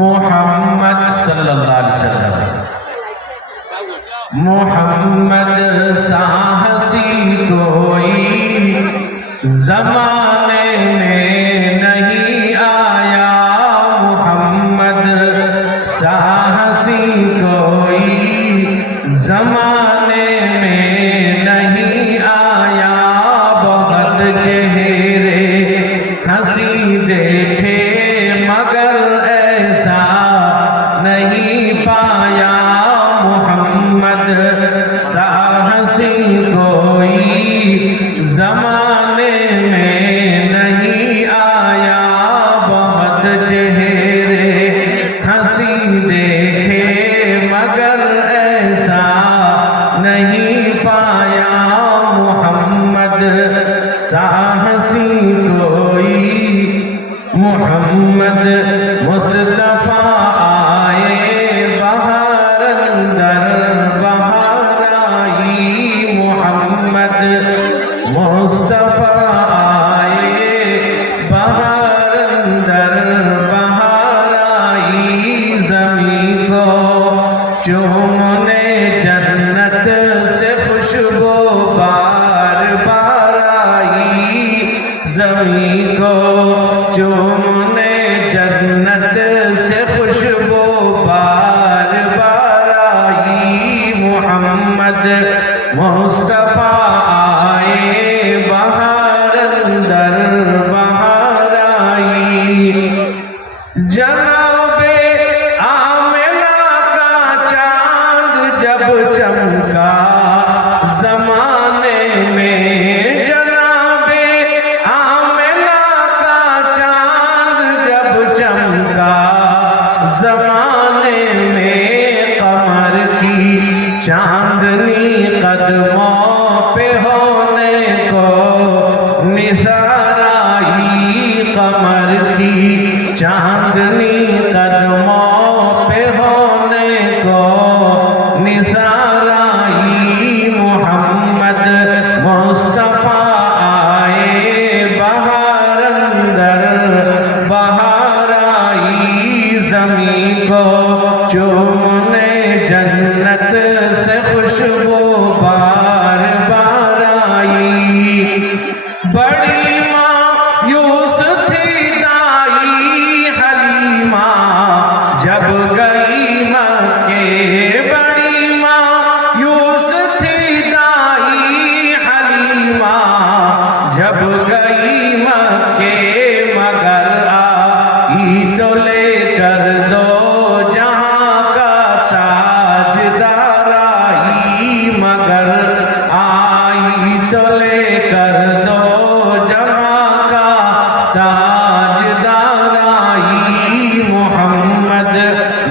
محمد صلی اللہ علیہ وسلم، محمد سا ہنسی کوئی زمانے میں نہیں آیا، محمد سا ہنسی کوئی زمانے میں نہیں آیا، بہت چہرے ہنسی دیکھے مگر ایسا نہیں پایا، محمد سا ہنسی کوئی زمانے میں نہیں آیا، بہت چہرے ہنسی دیکھے مگر ایسا نہیں پایا، محمد سا ہنسی کوئی، محمد مصطفیٰ آئے بہار اندر بہار آئی، محمد مصطفیٰ آئے بہار اندر بہار آئی، زمین کو چومنے جنت سے خوشبو بار بار آئی، زمین کو چومنے جنت سے خوشبو بار بار آئی، محمد مصطفیٰ آئے بہار اندر بہار آئی، جناب آمنہ کا چاند جب چمکا زمانے میں، جناب آمنہ کا چاند جب چمکا زمانے میں، قمر کی چاندنی قدموں پہ ہونے کو نثار آئی، قمر کی چاندنی قدموں پہ ہونے کو نثار آئی، محمد مصطفیٰ آئے بہار اندر بہار آئی، زمین کو چومنے جنت سے خوشبو بار بار آئی، بڑی مایوس تھی دائی حلیمہ جب گئی مکے، بڑی مایوس تھی دائی حلیمہ جب گئی مکے، مگر آئی تو لے کر دو جہاں کا تاجدار آئی، مگر آئی تو لے کر دو جہاں کا تاجدار آئی، محمد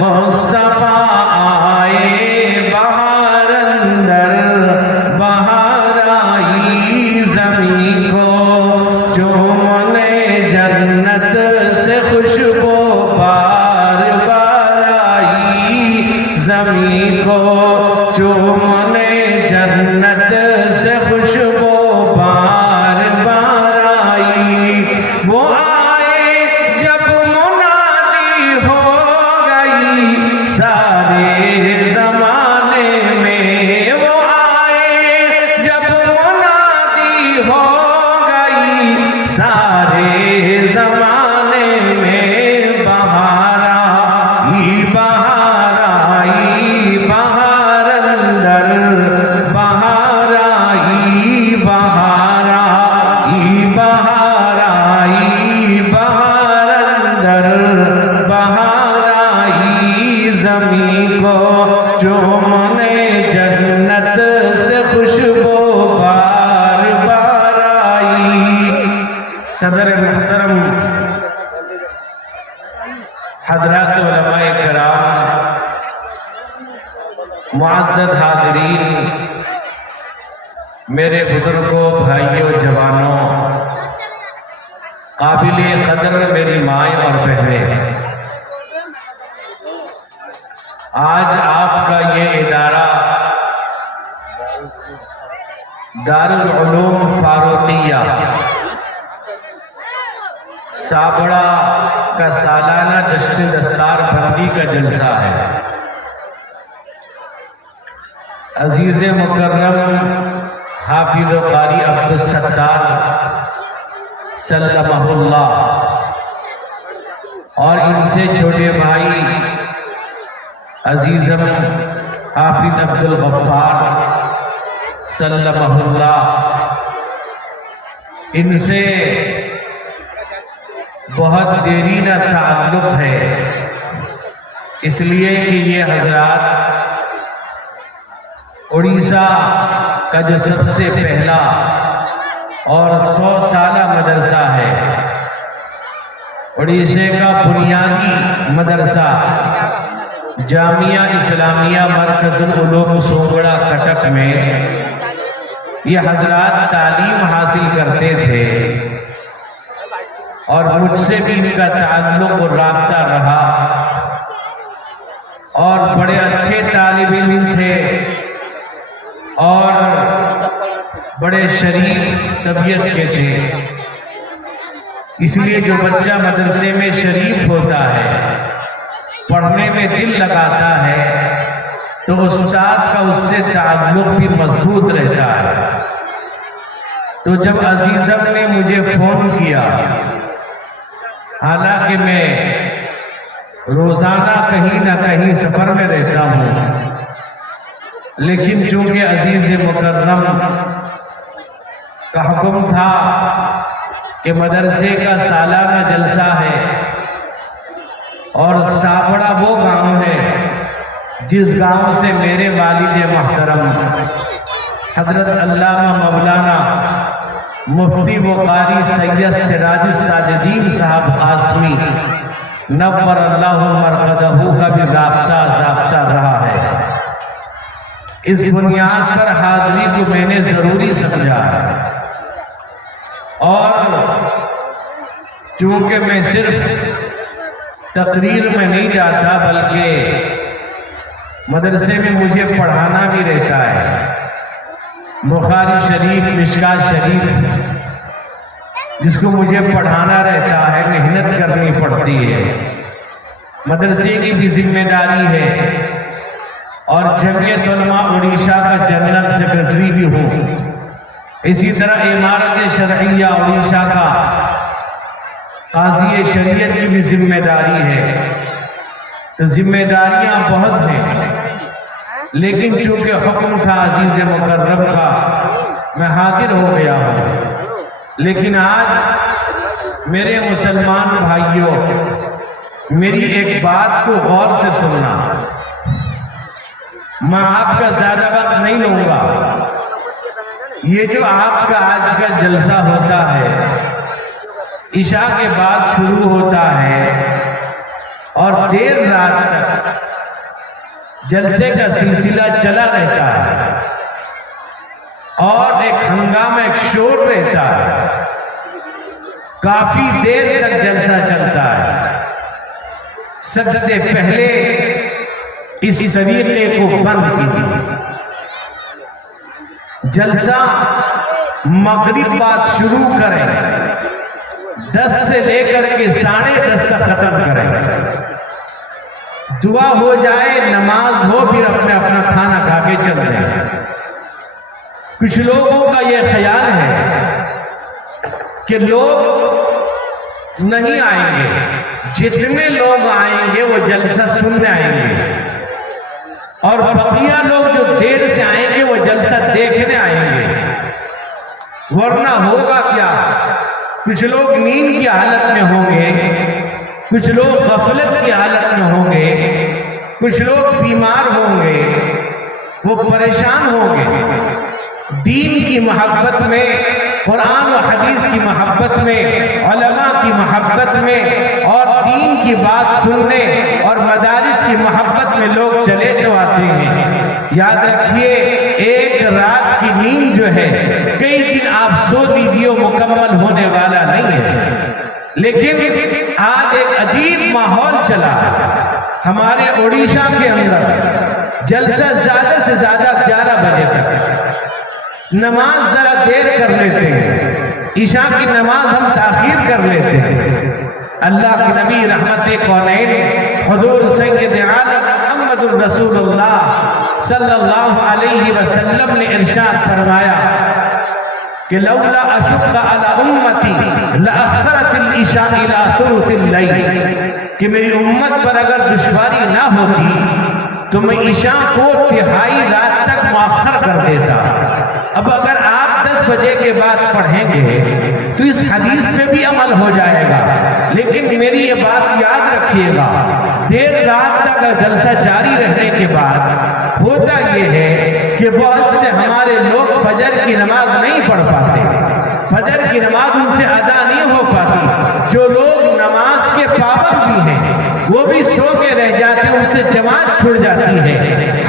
مصطفیٰ آئے بہار اندر بہار آئی، زمین کو چومنے جنت سے خوشبو بار بار آئی، زمین کو چومنے جنت سے خوشبو بار بار آئی، وہ آئے جب منادی ہو گئی سارے زمانے میں، وہ آئے جب منادی ہو گئی سارے زمانے میں، بہار آئی بہار آئی بہار اندر بہار آئی، بہار آئی بہار آئی بہار اندر بہار آئی، زمین کو چومنے جنت سے خوشبو بار بار آئی، صدر محترم حضرات علماء کرام، معزز حاضرین، میرے بزرگوں، بھائیوں، جوانوں، قابل قدر میری مائیں اور بہنیں، آج آپ کا یہ ادارہ دارالعلوم فاروقیہ سابڑا کا سالانہ جشن عزیز مکرم حافظ و قاری عبدالستار سلمہ اللہ اور ان سے چھوٹے بھائی عزیزم حافظ عبدالغفار سلمہ اللہ، ان سے بہت دیرینہ تعلق ہے، اس لیے کہ یہ حضرات اڑیسہ کا جو سب سے پہلا اور 100 سالہ مدرسہ ہے، اڑیسہ کا بنیادی مدرسہ جامعہ اسلامیہ مرکز العلوم سوگڑا کٹک میں یہ حضرات تعلیم حاصل کرتے تھے، اور مجھ سے بھی ان کا تعلق اور رابطہ رہا، اور بڑے اچھے طالب علم تھے اور بڑے شریف طبیعت کے تھے، اس لیے جو بچہ مدرسے میں شریف ہوتا ہے، پڑھنے میں دل لگاتا ہے، تو استاد کا اس سے تعلق بھی مضبوط رہتا ہے۔ تو جب عزیزم نے مجھے فون کیا، حالانکہ میں روزانہ کہیں نہ کہیں سفر میں رہتا ہوں، لیکن چونکہ عزیز مکرم کا حکم تھا کہ مدرسے کا سالانہ جلسہ ہے، اور سابڑا وہ گاؤں ہے جس گاؤں سے میرے والد محترم حضرت علامہ مولانا مفتی و قاری سید سراج الساجدین صاحب قاسمی نور اللہ مرقدہ کا بھی ضابطہ رہا ہے۔ اس بنیاد پر حاضری کو میں نے ضروری سمجھا، اور چونکہ میں صرف تقریر میں نہیں جاتا بلکہ مدرسے میں مجھے پڑھانا بھی رہتا ہے، بخاری شریف، مشکات شریف جس کو مجھے پڑھانا رہتا ہے، محنت کرنی پڑتی ہے، مدرسے کی بھی ذمہ داری ہے، اور جمعیت علماء اڑیسہ کا جنرل سیکرٹری بھی ہوں، اسی طرح امارت شرعیہ اڑیسہ کا قاضی شریعت کی بھی ذمہ داری ہے، تو ذمہ داریاں بہت ہیں، لیکن چونکہ حکم تھا عزیز مکرم کا، میں حاضر ہو گیا ہوں۔ لیکن آج میرے مسلمان بھائیوں، میری ایک بات کو غور سے سننا، میں آپ کا زیادہ وقت نہیں لوں گا۔ یہ جو آپ کا آج کا جلسہ ہوتا ہے، عشاء کے بعد شروع ہوتا ہے اور دیر رات تک جلسے کا سلسلہ چلا رہتا ہے، اور ایک ہنگامہ، ایک شور رہتا ہے، کافی دیر تک جلسہ چلتا ہے۔ سب سے پہلے اس طریقے کو بند کیجیے۔ جلسہ مغرب بعد شروع کریں، 10 سے لے کر کے 10:30 تک ختم کریں، دعا ہو جائے، نماز ہو، پھر اپنا کھانا کھا کے چل رہے۔ کچھ لوگوں کا یہ خیال ہے کہ لوگ نہیں آئیں گے، جتنے لوگ آئیں گے وہ جلسہ سننے آئیں گے، اور بقیہ لوگ جو دیر سے آئیں گے وہ جلسہ دیکھنے آئیں گے۔ ورنہ ہوگا کیا؟ کچھ لوگ نیند کی حالت میں ہوں گے، کچھ لوگ غفلت کی حالت میں ہوں گے، کچھ لوگ بیمار ہوں گے، وہ پریشان ہوں گے۔ دین کی محبت میں، قرآن و حدیث کی محبت میں، علماء کی محبت میں، اور دین کی بات سننے اور مدارس کی محبت میں لوگ چلے تو آتے ہیں۔ یاد رکھیے، ایک رات کی نیند جو ہے کئی دن آپ سو لیجیے، مکمل ہونے والا نہیں ہے۔ لیکن آج ایک عجیب ماحول چلا ہمارے اڑیسہ کے اندر، جلسہ زیادہ سے زیادہ 11 بجے تک، نماز ذرا دیر کر لیتے ہیں، عشاء کی نماز ہم تاخیر کر لیتے ہیں۔ اللہ کے نبی رحمت کونین حضور سید عالم محمد الرسول اللہ صلی اللہ علیہ وسلم نے ارشاد فرمایا کہ لولا اشق علی امتی لاخرت العشاء الى ثلث اللیل، کہ میری امت پر اگر دشواری نہ ہوتی تو میں عشاء کو تہائی رات تک مؤخر کر دیتا۔ اب اگر آپ 10 بجے کے بعد پڑھیں گے تو اس حدیث پہ بھی عمل ہو جائے گا، لیکن میری یہ بات یاد رکھیے گا، دیر رات تک جلسہ جاری رہنے کے بعد ہوتا یہ ہے کہ بہت سے ہمارے لوگ فجر کی نماز نہیں پڑھ پاتے، فجر کی نماز ان سے ادا نہیں ہو پاتی۔ جو لوگ نماز کے پابند بھی ہیں وہ بھی سو کے رہ جاتے ہیں، ان سے جماعت چھوڑ جاتی ہے۔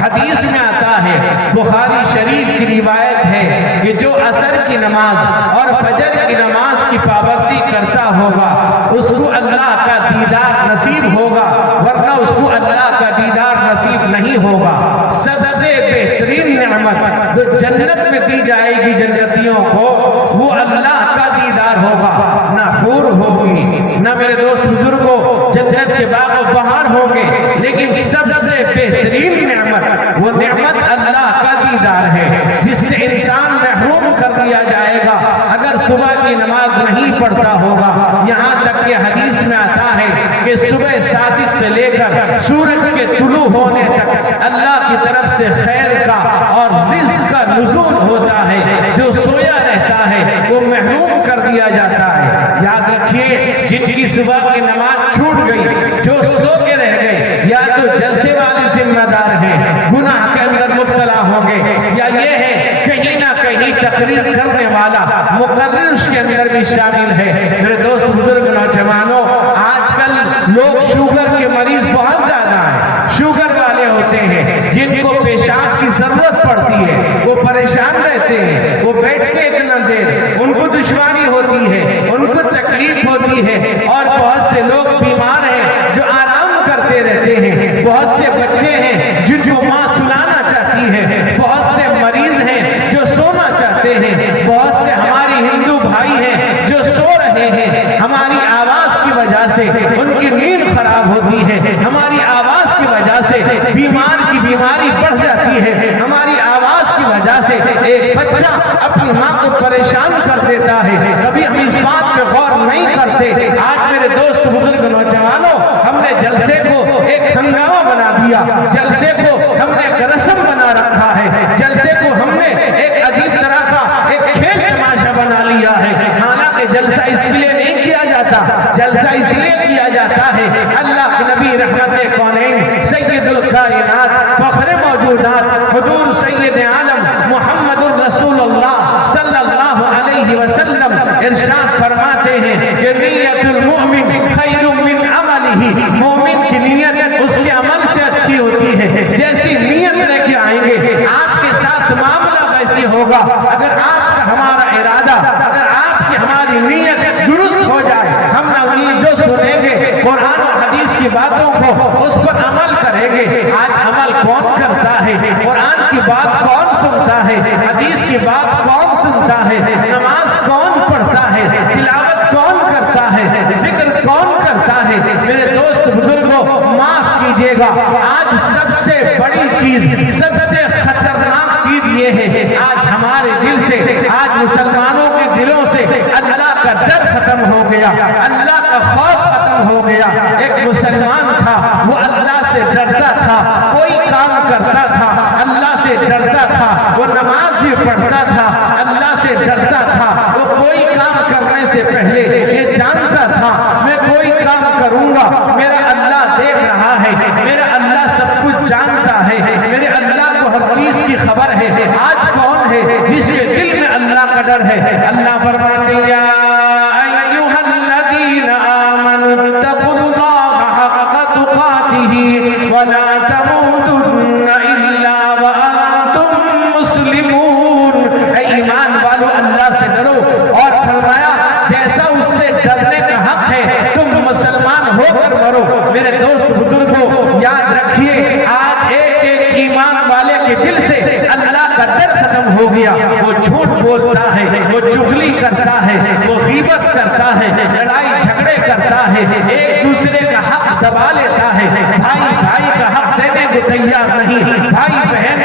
حدیث میں آتا ہے، بخاری شریف کی روایت ہے کہ جو عصر کی نماز اور فجر کی نماز کی پابندی کرتا ہوگا اس کو اللہ کا دیدار نصیب ہوگا، ورنہ اس کو اللہ کا دیدار نصیب نہیں ہوگا۔ سب سے بہترین نعمت جو جنت میں دی جائے گی جنتیوں کو وہ اللہ کا دیدار ہوگا، نہ حور ہوگی، نہ میرے دوست بزرگوں جنت کے باغ و بہار ہوں گے، لیکن سب سے بہترین نعمت وہ نعمت اللہ کا دیدار ہے، جس سے انسان محروم کر دیا جائے گا اگر صبح کی نماز نہیں پڑھتا ہوگا۔ یہاں تک کہ حدیث میں آتا ہے کہ صبح صادق سے لے کر سورج کے طلوع ہونے تک اللہ کی طرف سے خیر کا اور رزق کا نزول ہوتا ہے، جو سویا رہتا ہے وہ محروم کر دیا جاتا ہے۔ یاد رکھیے، جن کی صبح کی نماز چھوٹ گئی، جو سو کے رہ گئے، یا تو جلسے والے ذمہ دار ہیں، گناہ کے اندر مبتلا ہوں گے، یا یہ ہے کہیں نہ کہیں تقریر کرنے والا مقرر اس کے اندر بھی شامل ہے۔ میرے دوست بزرگ نوجوانوں، آج کل لوگ شوگر کے مریض بہت زیادہ ہیں، شوگر والے ہوتے ہیں جن کو پیشاب کی ضرورت پڑتی ہے، وہ پریشان رہتے ہیں، وہ بیٹھتے اتنا دیر، ان کو دشواری ہوتی ہے، ان کو تکلیف ہوتی ہے، اور بہت سے لوگ بیمار ہیں جو آرام کرتے رہتے ہیں، بہت سے بچے ہیں جن کو ماں سلانا چاہتی ہے، بہت سے مریض ہیں جو سونا چاہتے ہیں، بہت سے ہماری ہندو بھائی ہیں جو سو رہے ہیں، ہماری آواز کی وجہ سے ان کی نیند خراب ہوتی ہے، ہماری آواز کی وجہ سے بیمار کی بیماری بڑھ جاتی ہے، ہماری آواز کی وجہ سے ایک بچہ اپنی ماں کو پریشان کر دیتا ہے۔ کبھی ہم اس بات پہ غور نہیں کرتے۔ آج میرے دوست بزرگ نوجوانوں، ہم نے جلسے کو ایک ہنگامہ بنا دیا، جلسے کو ہم نے ایک رسم بنا رکھا ہے، جلسے کو ہم نے ایک عجیب طرح کا ایک کھیل تماشا بنا لیا ہے۔ حالانکہ جلسہ اس لیے نہیں کیا جاتا، جلسہ اس لیے کیا جاتا ہے اللہ کے نبی رحمت کونین سید الکائنات فخر موجودات حضور سید عالم محمد الرسول اللہ صلی اللہ علیہ وسلم ارشاد فرماتے ہیں کہ نیت المؤمن خیر من عملہ، مومن کی نیت اس کے عمل سے اچھی ہوتی ہے۔ جیسی نیت لے کے آئیں گے آپ کے ساتھ معاملہ ویسے ہوگا۔ اگر آپ کا ہمارا ارادہ، اگر آپ کی ہماری نیت درست ہو جائے، ہم نہ جو سنیں گے قرآن و حدیث کی باتوں کو اس پر عمل کریں گے۔ آج عمل کون کرتا ہے؟ قرآن کی بات کون سنتا ہے؟ حدیث کی بات کون سنتا ہے؟ نماز کون پڑھتا ہے؟ تلاوت کون کرتا ہے؟ ذکر کون کرتا ہے؟ میرے دوست بزرگوں، معاف کیجیے گا، آج سب سے بڑی چیز، سب سے خطرناک چیز یہ ہے، آج ہمارے دل سے، آج مسلمانوں کے دلوں سے اللہ کا ڈر ختم ہو گیا، اللہ کا خوف ختم ہو گیا۔ ایک مسلمان تھا، وہ اللہ سے ڈرتا تھا، کوئی کام کرتا تھا اللہ سے ڈرتا تھا، وہ نماز بھی پڑھتا تھا اللہ سے ڈرتا تھا، وہ کوئی کام کرنے سے پہلے یہ جانتا تھا میں کوئی کام کروں گا میرا اللہ دیکھ رہا ہے، میرا اللہ سب کچھ جانتا ہے، میرے اللہ کو ہر چیز کی خبر ہے۔ آج کون ہے جس کے دل میں اللہ کا ڈر ہے؟ اللہ فرماتے ہیں یا ایھا الذین آمنوا اتقوا اللہ حق تقاتہ ولا تموتن الا وانتم مسلمون۔ اے ایمان والو، اللہ سے ڈرو، اور فرمایا جیسا اس سے ڈرنے کا حق ہے تم مسلمان ہو کر مرو۔ میرے دوست بزرگوں، یاد رکھیے، آج ایک ایک ایمان والے کے دل سے اللہ کا ڈر ختم ہو گیا۔ وہ جھوٹ بولتا ہے، وہ چغلی کرتا ہے، وہ غیبت کرتا ہے، لڑائی جھگڑے کرتا ہے، ایک دوسرے کا حق دبا لیتا ہے، بھائی بھائی کا حق دینے کو تیار نہیں، بھائی بہن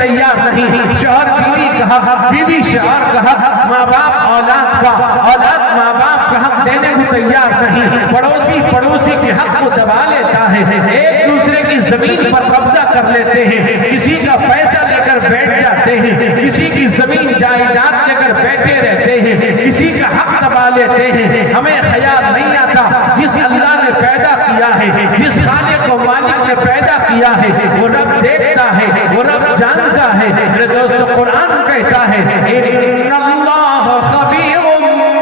تیار نہیں. شوہر بیوی کا حق, بیوی شوہر کا حق, ماں باپ اولاد کا, اولاد ماں باپ کا حق دینے کو تیار نہیں. پڑوسی پڑوسی کے حق کو دبا لیتا ہے, ایک دوسرے کی زمین پر قبضہ کر لیتے ہیں, کسی کا پیسہ لے کر بیٹھ جاتے ہیں, کسی کی زمین جائیداد لے کر بیٹھے رہتے ہیں, کسی کا حق دبا لیتے ہیں. ہمیں خیال نہیں آتا جس اللہ نے پیدا کیا ہے, جس خالق و مالک نے پیدا کیا ہے, وہ رب دیکھتا ہے, وہ رب جانتا ہے. میرے دوستو قرآن کہتا ہے ان اللہ خبیر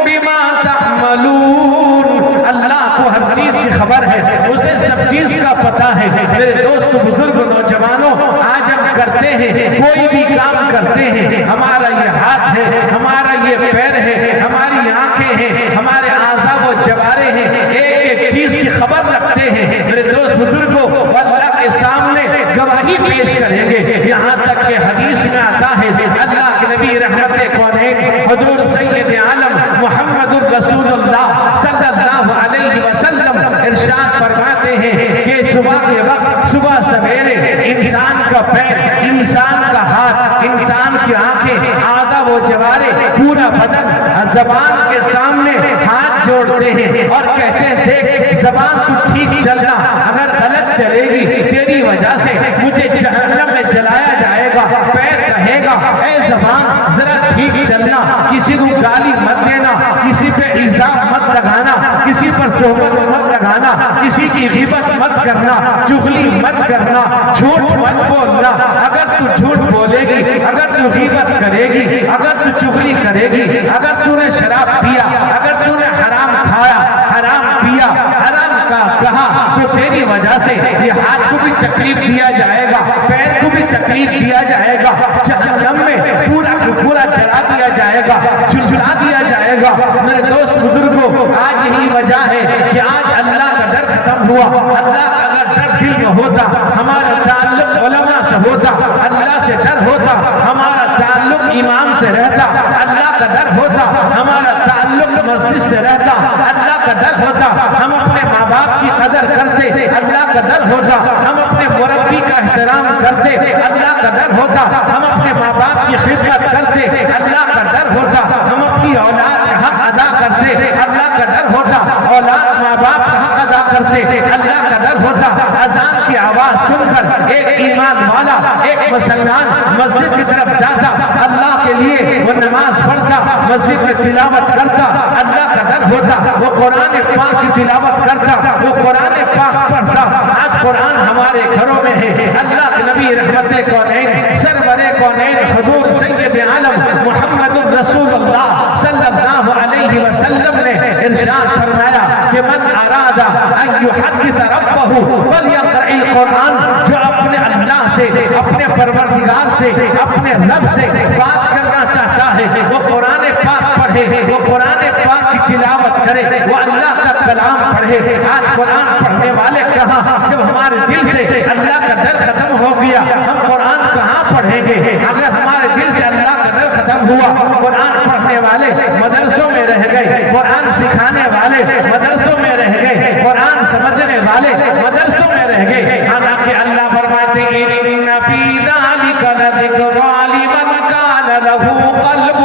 بما تعملون, اللہ کو ہر چیز کی خبر ہے, اسے سب چیز کا پتہ ہے. میرے دوست بزرگ نوجوانوں, آج ہم کرتے ہیں, کوئی بھی کام کرتے ہیں, ہمارا یہ ہاتھ ہے, ہمارا یہ پیر ہے, ہماری آنکھیں ہیں, ہمارے اعضاء و جوارے ہیں, ایک ایک چیز کی خبر رکھتے ہیں. میرے دوست بزرگوں, اللہ کے سامنے گواہی پیش کریں گے. یہاں تک کہ حدیث میں آتا ہے اللہ کے نبی رحمت کونین حضور سید عالم محمد الرسول اللہ صلی اللہ علیہ وسلم ارشاد فرماتے ہیں کہ صبح کے وقت, صبح سویرے انسان کا پیر, انسان کا ہاتھ, انسان کی آنکھیں, اعضاء و جوارے, پورا بدن زبان کے سامنے ہاتھ جوڑتے ہیں اور کہتے ہیں دیکھ زبان تو ٹھیک چلنا, اگر غلط چلے گی تیری وجہ سے مجھے جہنم میں جلایا جائے گا. پیر کہے گا اے زبان ذرا ٹھیک چلنا, کسی کو گالی مت دینا, کسی پہ الزام مت لگانا, کسی پر تہمت مت لگانا, کسی کی غیبت مت کرنا, چغلی مت کرنا, جھوٹ مت بولنا. اگر تو جھوٹ بولے گی, اگر تو غیبت کرے گی, اگر تو چغلی کرے گی, اگر تو نے شراب پیا, اگر تو نے حرام کھایا, حرام پیا, حرام کا کہا, تو تیری وجہ سے یہ ہاتھ کو بھی تکلیف دیا جائے گا, پیر کو بھی تکلیف دیا جائے گا, جہنم میں پورا پورا جلا دیا جائے گا, جھلسا دیا جائے گا. میرے دوست بزرگوں, آج یہی وجہ ہے کہ آج اللہ کا ڈر ختم ہوا. اللہ کا اگر ڈر دل میں ہوتا, ہمارا تعلق علماء سے ہوتا, اللہ سے ڈر ہوتا, ہمارا تعلق امام سے رہتا, اللہ کا ڈر ہوتا, ہمارا تعلق مسجد سے رہتا, اللہ کا ڈر ہوتا, ہم اپنے ماں باپ کی قدر کرتے, اللہ کا ڈر ہوتا, ہم اپنے مربی کا احترام کرتے, اللہ کا ڈر ہوتا, ہم اپنے ماں باپ کی خدمت کرتے, اللہ کا ڈر ہوتا, ہم اپنی اولاد کا حق ادا کرتے, اللہ کا ڈر ہوتا, اولاد ماں باپ کا حق ادا کرتے, اللہ کا ڈر ہوتا. اذان کی آواز سن کر ایک ایمان والا, ایک مسلمان مسجد کی طرف جاتا, اللہ کے لیے وہ نماز پڑھتا, مسجد میں تلاوت کرتا, اللہ کا ڈر ہوتا, وہ قرآن پاک کی تلاوت کرتا, وہ قرآن پاک پڑھتا. آج قرآن ہمارے گھروں میں ہے. اللہ کے نبی رحمت کونین سرور کونین حضور سید عالم محمد الرسول اللہ صلی اللہ علیہ وسلم نے ارشاد فرمایا کہ من اراد ان یحدث ربہ فلیقرأ القرآن, جو اپنے اللہ سے, اپنے پروردگار سے, اپنے رب سے بات کرنا چاہتا ہے وہ قرآن پاک پڑھے, وہ قرآن پاک کی تلاوت کرے, وہ اللہ کا کلام پڑھے. آج قرآن پڑھنے والے کہاں, جب ہمارے دل سے اللہ کا ڈر ختم ہو گیا ہم قرآن کہاں پڑھیں گے. اگر ہمارے دل سے اللہ کا ڈر ختم ہوا, قرآن پڑھنے والے مدرسوں میں رہ گئے, قرآن سکھانے والے مدرسوں میں رہ گئے, قرآن سمجھنے والے مدرسوں میں رہ گئے. حالانکہ اللہ فرماتے ہیں ان فی ذلک لذکری لمن کان لہ قلب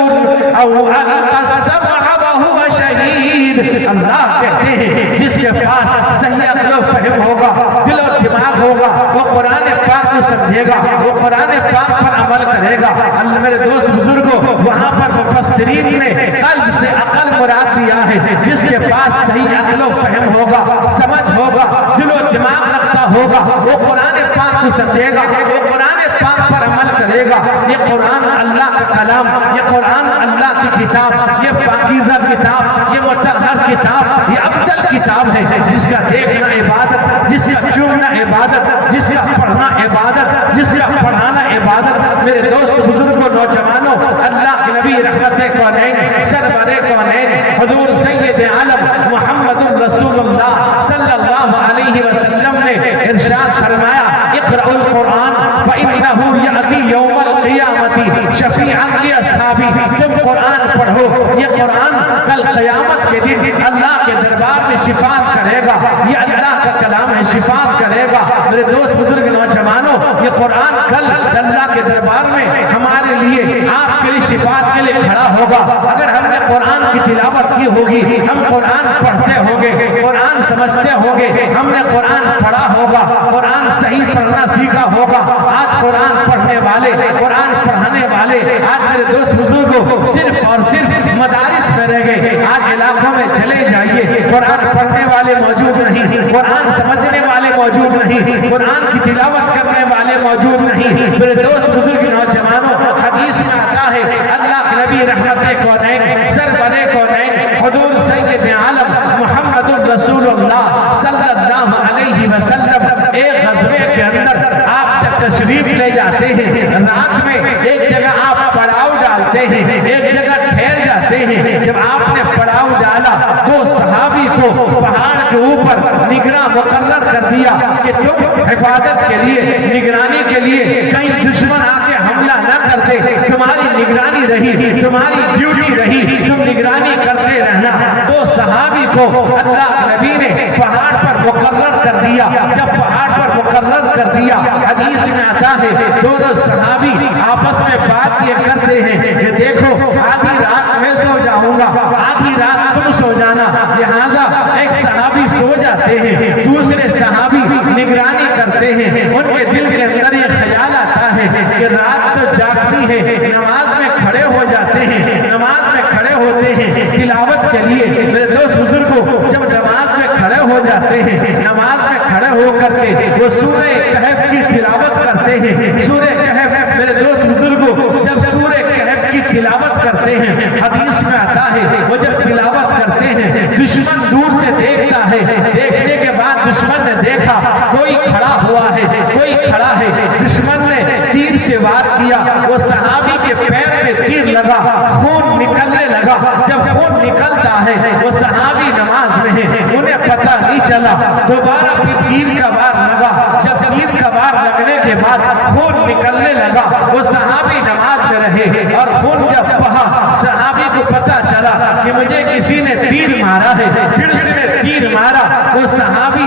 او القی السمع وہو شہید. اللہ کہتے ہیں جس کے پاس صحیح عقل و فہم ہوگا, دل و دماغ ہوگا, وہ قرآن پاک کو سمجھے گا, وہ قرآن پاک پر عمل کرے گا. اللہ میرے دوست بزرگوں, وہاں پر مفسرین نے قلب سے عقل مراد دیا ہے, جس کے پاس صحیح عقل و فہم ہوگا, سمجھ ہوگا, دل و دماغ رکھتا ہوگا, وہ قرآن پاک کو سمجھے گا, وہ قرآن پاک پر عمل کرے گا. یہ قرآن اللہ کا کلام, یہ قرآن اللہ کی کتاب, یہ پاکیزہ کتاب, یہ مطہر کتاب, یہ افضل کتاب ہے جس کا دیکھنا عبادت, جس کا چومنا عبادت, جس کا پڑھنا عبادت, جس کا پڑھانا عبادت. میرے دوست بزرگوں نوجوانوں, اللہ کے نبی رحمت کونین سرور کونین حضور سید عالم محمد الرسول اللہ صلی اللہ علیہ وسلم نے ارشاد فرمایا اقرأوا القرآن فإنه یأتی یوم القیامت شفیعا لاصحابہ. تم قرآن پڑھو, یہ قرآن کل قیامت کے دن اللہ کے دربار میں شفاعت کرے گا. یہ اللہ کا کلام ہے, شفاعت کرے گا۔ میرے دوست بزرگ نوجوانوں، یہ قرآن کل اللہ کے دربار میں ہمارے لیے آپ کے لیے شفاعت کے لیے کھڑا ہوگا۔ اگر ہم نے قرآن کی تلاوت کی ہوگی، ہم قرآن پڑھتے ہوں گے، قرآن سمجھتے ہوں گے، ہم نے قرآن پڑھا ہوگا، قرآن صحیح پڑھنا سیکھا ہوگا۔ آج قرآن پڑھنے والے، قرآن پڑھانے والے آج میرے دوست بزرگوں صرف اور صرف مدارس میں رہ گئے۔ آج علاقوں میں چلے جائیے، قرآن پڑھنے والے موجود نہیں، قرآن سمجھنے والے موجود نہیں، قرآن کی تلاوت کرنے والے موجود نہیں۔ میرے دوست بزرگ نوجوانوں، حدیث میں آتا ہے اللہ کے نبی رحمت کونین سرور کونین حضور سید عالم محمد رسول اللہ صلی اللہ علیہ وسلم ایک غزوے کے اندر آپ جب تشریف لے جاتے ہیں، رات میں ایک جگہ آپ پڑاؤ ڈالتے ہیں، ایک جگہ ٹھہر جاتے ہیں۔ جب آپ نے پڑاؤ ڈالا تو صحابی کو پہاڑ کے اوپر نگراں مقرر کر دیا کہ تم حفاظت کے لیے، نگرانی کے لیے کہیں دشمن آ کے حملہ نہ کرتے، تمہاری نگرانی رہی، تمہاری ڈیوٹی رہی، تم نگرانی کرتے رہنا۔ تو صحابی کو اللہ نبی نے پہاڑ پر مقرر کر دیا۔ جب پہاڑ پر مقرر کر دیا، حدیث میں آتا ہے دونوں صحابی آپس میں بات یہ کرتے ہیں کہ دیکھو آدھی رات میں سو جاؤں گا، آدھی رات تم سو جانا، لہذا ایک صحابی سو جاتے ہیں، دوسرے صحابی نگرانی کرتے ہیں۔ ان کے دل کے اندر یہ خیال آتا ہے کہ رات تو جاگتی ہے، نماز میں کھڑے ہو جاتے ہیں، نماز میں کھڑے ہوتے ہیں تلاوت کے لیے۔ میرے دوست بزرگوں جب نماز میں کھڑے ہو جاتے ہیں، نماز میں کھڑے ہو کر کے وہ سورہ کہف کی تلاوت کرتے ہیں۔ سورہ کہف میرے دوست بزرگوں جب سورہ کہف کی تلاوت کرتے ہیں، حدیث میں آتا ہے وہ جب تلاوت کرتے ہیں دشمن دور سے دیکھتا ہے، دیکھنے کے بعد دشمن نے دیکھا کوئی کھڑا ہوا ہے، کوئی کھڑا ہے، دشمن نے تیر سے وار کیا، وہ صحابی کے پیر میں تیر لگا، خون نکلنے لگا۔ جب خون نکلتا ہے وہ صحابی نماز میں ہے، انہیں پتہ نہیں چلا، دوبارہ پھر تیر کا وار لگا۔ جب تیر کا وار لگنے کے بعد خون نکلنے لگا، وہ صحابی نماز میں رہے اور خون جب بہا، صحابی کو پتہ چلا کہ مجھے کسی نے تیر مارا ہے، پھر اس نے تیر مارا۔ وہ صحابی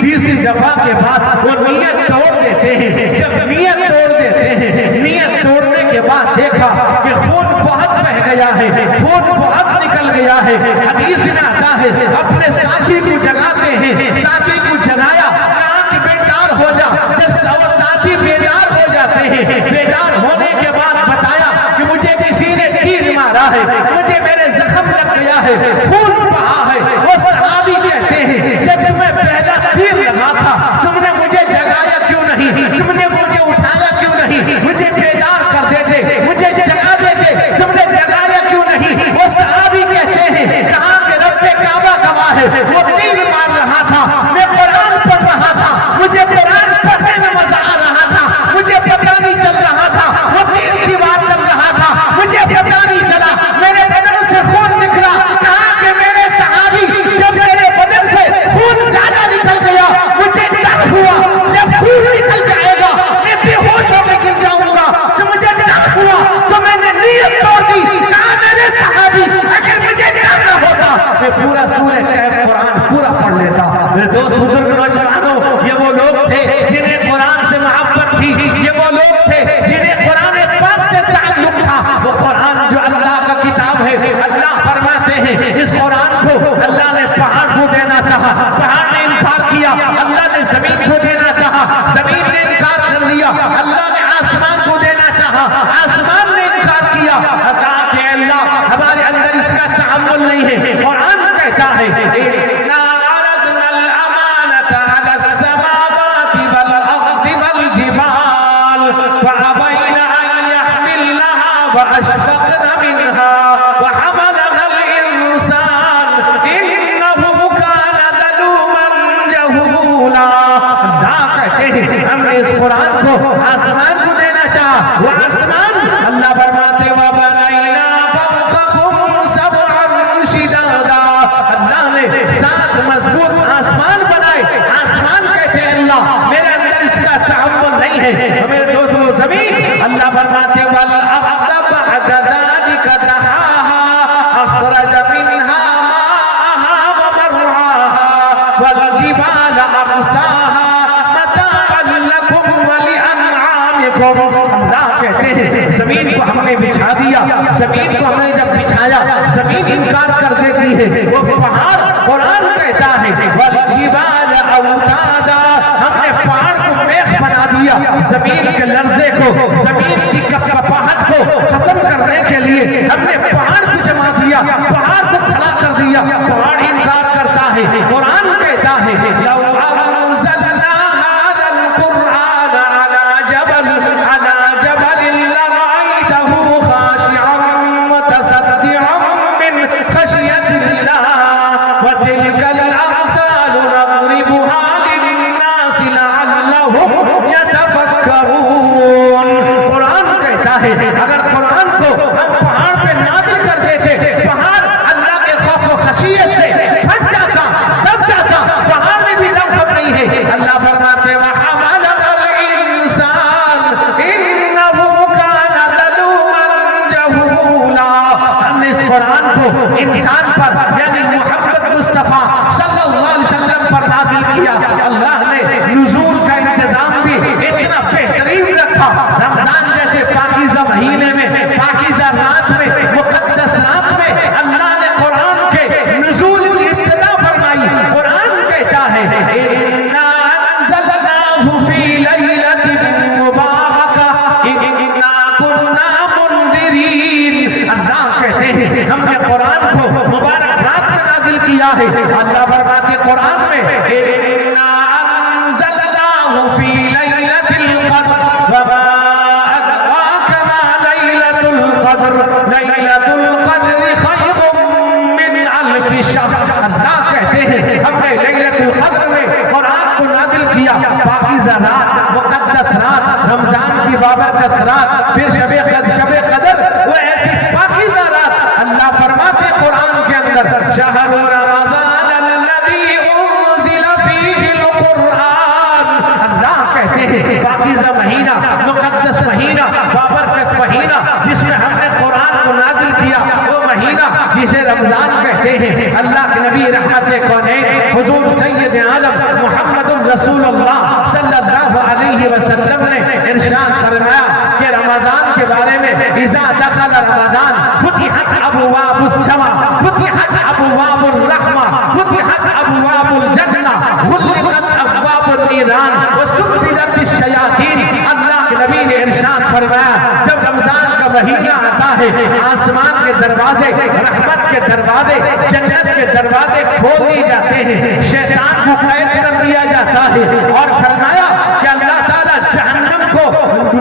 تیسری دفعہ کے بعد وہ نیت توڑ دیتے ہیں۔ جب نیت توڑ دیتے ہیں، نیت توڑنے کے بعد دیکھا کہ خون بہت بہ گیا ہے، خون بہت نکل گیا ہے۔ حدیث میں آتا ہے اپنے ساتھی کو جگاتے ہیں، ساتھی کو جگایا، کہا کہ بیدار ہو جا۔ جب وہ ساتھی بیدار ہو جاتے ہیں، بیدار ہونے کے بعد بتایا کہ مجھے کسی نے تیر مارا ہے، مجھے میرے زخم لگ گیا ہے، خون بہا ہے۔ وہ صحابی کہتے ہیں جب تمہیں پہلا تیر لگا تھا تم نے مجھے جگایا کیوں نہیں، تم نے مجھے اٹھایا کیوں نہیں، مجھے بیدار کر دیتے، مجھے جگا دیتے، تم نے جگایا کیوں نہیں۔ وہ صحابی کہتے ہیں کہا کہ رب کعبہ گواہ ہے، وہ تیر مار رہا تھا، میں قرآن پڑھ رہا تھا، مجھے قرآن پڑھنے میں مزہ آ رہا تھا، مجھے پتہ نہیں چل رہا تھا وہ تیر کی وار لگ رہا تھا، مجھے پتہ نہیں چلا، میرے بدن سے خون نکلا۔ کہا کہ میرے صحابی جب میرے بدن سے خون زیادہ نکل گیا مجھے ڈر ہوا، جب خون نکل جائے گا میں بے ہوش ہو کے گر جاؤں گا، تو مجھے ڈر ہوا تو میں نے نیت توڑ دی۔ کہا میرے صحابی اگر مجھے ڈر نہ ہوتا میں پورا سورہ کہف قرآن پورا پڑھ لیتا۔ میرے دوست بزرگ نوجوانوں یہ وہ لوگ تھے جنہیں قرآن سے محبت تھی، یہ وہ لوگ تھے جنہیں قرآن پاک سے تعلق تھا۔ وہ قرآن جو اللہ کا کتاب ہے، اللہ فرماتے ہیں اس قرآن کو اللہ نے پہاڑ کو دینا چاہا، پہاڑ نے انکار کیا، اللہ نے زمین کو دینا چاہا، زمین نے انکار کر لیا، اللہ نے آسمان کو دینا چاہا، آسمان نے انکار کیا۔ کہا کہ اللہ ہمارے اندر اس کا تعامل نہیں ہے۔ قرآن کہتا ہے اِنَّا عَرَضْنَا الْأَمَانَةَ عَلَى السَّمَاوَاتِ وَالْأَرْضِ وَالْجِبَالِ فَأَبَيْنَ أَن يَحْمِلْنَهَا وَأَشْفَقْنَ مِنْهَا وَحَمَلَهَا الْإِنسَانُ إِنَّهُ كَانَ ظَلُومًا جَهُولًا۔ کہتے ہیں ہم نے اس قرآن کو آسمان کو دینا چاہا، وہ آسمان اللہ فرماتے وَبَنَيْنَا فَوْقَكُمْ سَبْعًا شِدَادًا، اللہ نے 7 مضبوط آسمان بنائے۔ آسمان کہتے ہیں اللہ میرے اندر اس کا تعامل نہیں ہے۔ میرے دوستو زمین اللہ فرماتے وَالْأَرْضَ بَعْدَ ذَلِكَ دَحَاهَا أَخْرَجَ مِنْهَا مَاءَهَا وَمَرْعَاهَا وَالْجِبَالَ أغصاها متاعا لكم ولأنعامكم. اللہ کہتے ہیں زمین کو ہم نے بچھا دیا، زمین کو ہم نے جب بچھایا زمین انکار کر دیتی ہے. وہ پہاڑ قرآن کہتا ہے والجبال اوتادا، ہم نے پہاڑ کو میخ بنا دیا زمین کے لرزے کو، زمین کی کپکپاہٹ کو ختم کرنے کے لیے ہم نے پہاڑ کو جما دیا، پہاڑ کو کھڑا کر دیا. پہاڑ انکار کرتا ہے، قرآن کہتا ہے لو انزلنا هذا القرآن على جبل لرأيته خاشعا متصدعا من خشية الله وتلك الأمثال نضربها للناس لعلهم يتفكرون. قرآن کہتا ہے اگر قرآن کو ہم پہاڑ پہ نازل کر دیتے، پہاڑ اللہ کے خوف و خشیت سے پھٹ جاتا، دب جاتا. پہاڑ میں بھی دم خم نہیں ہے. اللہ فرماتے وَحَمَلَهُ الْإِنسَانُ إِنَّهُ كَانَ ظَلُومًا جَهُولًا. ہم نے اس قرآن کو انسان پر یعنی محمد مصطفیٰ صلی اللہ علیہ وسلم پر نازل کیا. اللہ نے نزول کا انتظام بھی اتنا بہترین رکھا. رمضان جیسے پاکیزہ مہینے میں، پاکیزہ رات میں، مقدس رات میں اللہ نے قرآن کے نزول کی ابتدا فرمائی. قرآن کہتا ہے اِنَّا أَنزَلْنَاهُ فِي لَيْلَةٍ مُبَارَكَةٍ إِنَّا كُنَّا مُنذِرِينَ. اللہ کہتے ہیں ہم نے قرآن کو مبارک رات میں نازل کیا ہے. اللہ فرماتے قرآن میں اِنَّا أَنزَلْنَاهُ فِي لَيْلَةِ الْقَدْرِ وَمَا أَدْرَاكَ مَا لَيْلَةُ الْقَدْرِ لَيْلَةُ الْقَدْرِ خَيْرٌ مِّنْ أَلْفِ شَهْرٍ. اللہ کہتے ہیں ہم نے لیلۃ القدر میں قرآن کو نازل کیا. پاکیزہ رات، مقدس رات، رمضان کی بابرکت رات، پھر شب قدر، وہ ایسی پاکیزہ رات. اللہ فرماتے قرآن کے اندر شہر رمضان الذی انزل فیہ القرآن. اللہ کہتے ہیں پاکیزہ مہینہ، مقدس مہینہ، بابرکت مہینہ جس میں ہم نے قرآن کو نازل کیا، وہ مہینہ جسے رمضان کہتے ہیں. اللہ کے نبی رحمت کونین حضور سید عالم محمد رسول اللہ صلی اللہ علیہ وسلم نے ارشاد فرمایا کہ رمضان کے بارے میں اذا دخل رمضان فتحت ابواب السماء، فتحت ابواب الرحمہ، فتحت ابواب الجنہ، غلقت ابواب النیران وسفلت الشیاطین. اللہ کے نبی نے ارشاد فرمایا جب رمضان کا مہینہ آتا ہے آسمان کے دروازے، رحمت کے دروازے، جنت کے دروازے کھول دیے جاتے ہیں، شیطان کو قید کر دیا جاتا ہے. اور فرمایا کہ اللہ تعالیٰ جہنم کو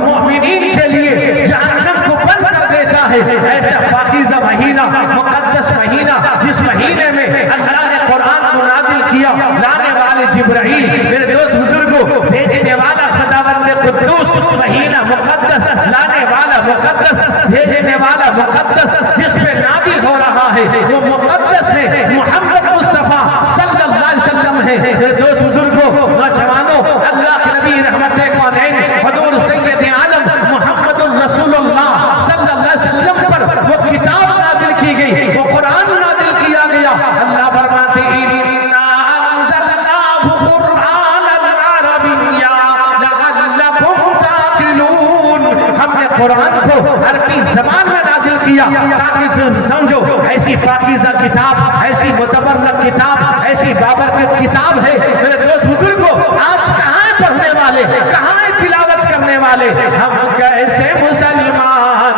مومنین کے لیے جہنم کو بند کر دیتا ہے. ایسا پاکیزہ مہینہ، مقدس مہینہ جس مہینے میں اللہ نے قرآن کو نازل کیا. لانے والے جبرائیل میرے دوست بزرگوں، بھیجنے والا خداوند قدوس مہینہ مقدس، لانے والا مقدس، بھیجنے والا مقدس جس پہ نازل ہو رہا ہے وہ مقدس ہے، محمد مصطفیٰ صلی اللہ علیہ وسلم ہے. میرے دوست بزرگوں، نوجوانوں، اللہ کے نبی رحمت کونین حضور سید عالم محمد رسول اللہ صلی اللہ علیہ وسلم پر وہ کتاب نازل کی گئی، وہ قرآن نازل کیا گیا. اللہ فرماتے اِنَّا أَنزَلْنَاهُ قُرْآنًا عَرَبِيًّا لَعَلَّكُمْ تَعْقِلُونَ. ہم نے قرآن کو عربی زبان میں نازل کیا تاکہ تم سمجھو. ایسی پاکیزہ کتاب، ایسی متبرک کتاب، ایسی بابرکت کتاب ہے. میرے دوست بزرگوں، آج کہاں پڑھنے والے، کہاں تلاوت کرنے والے؟ ہم کیسے مسلمان،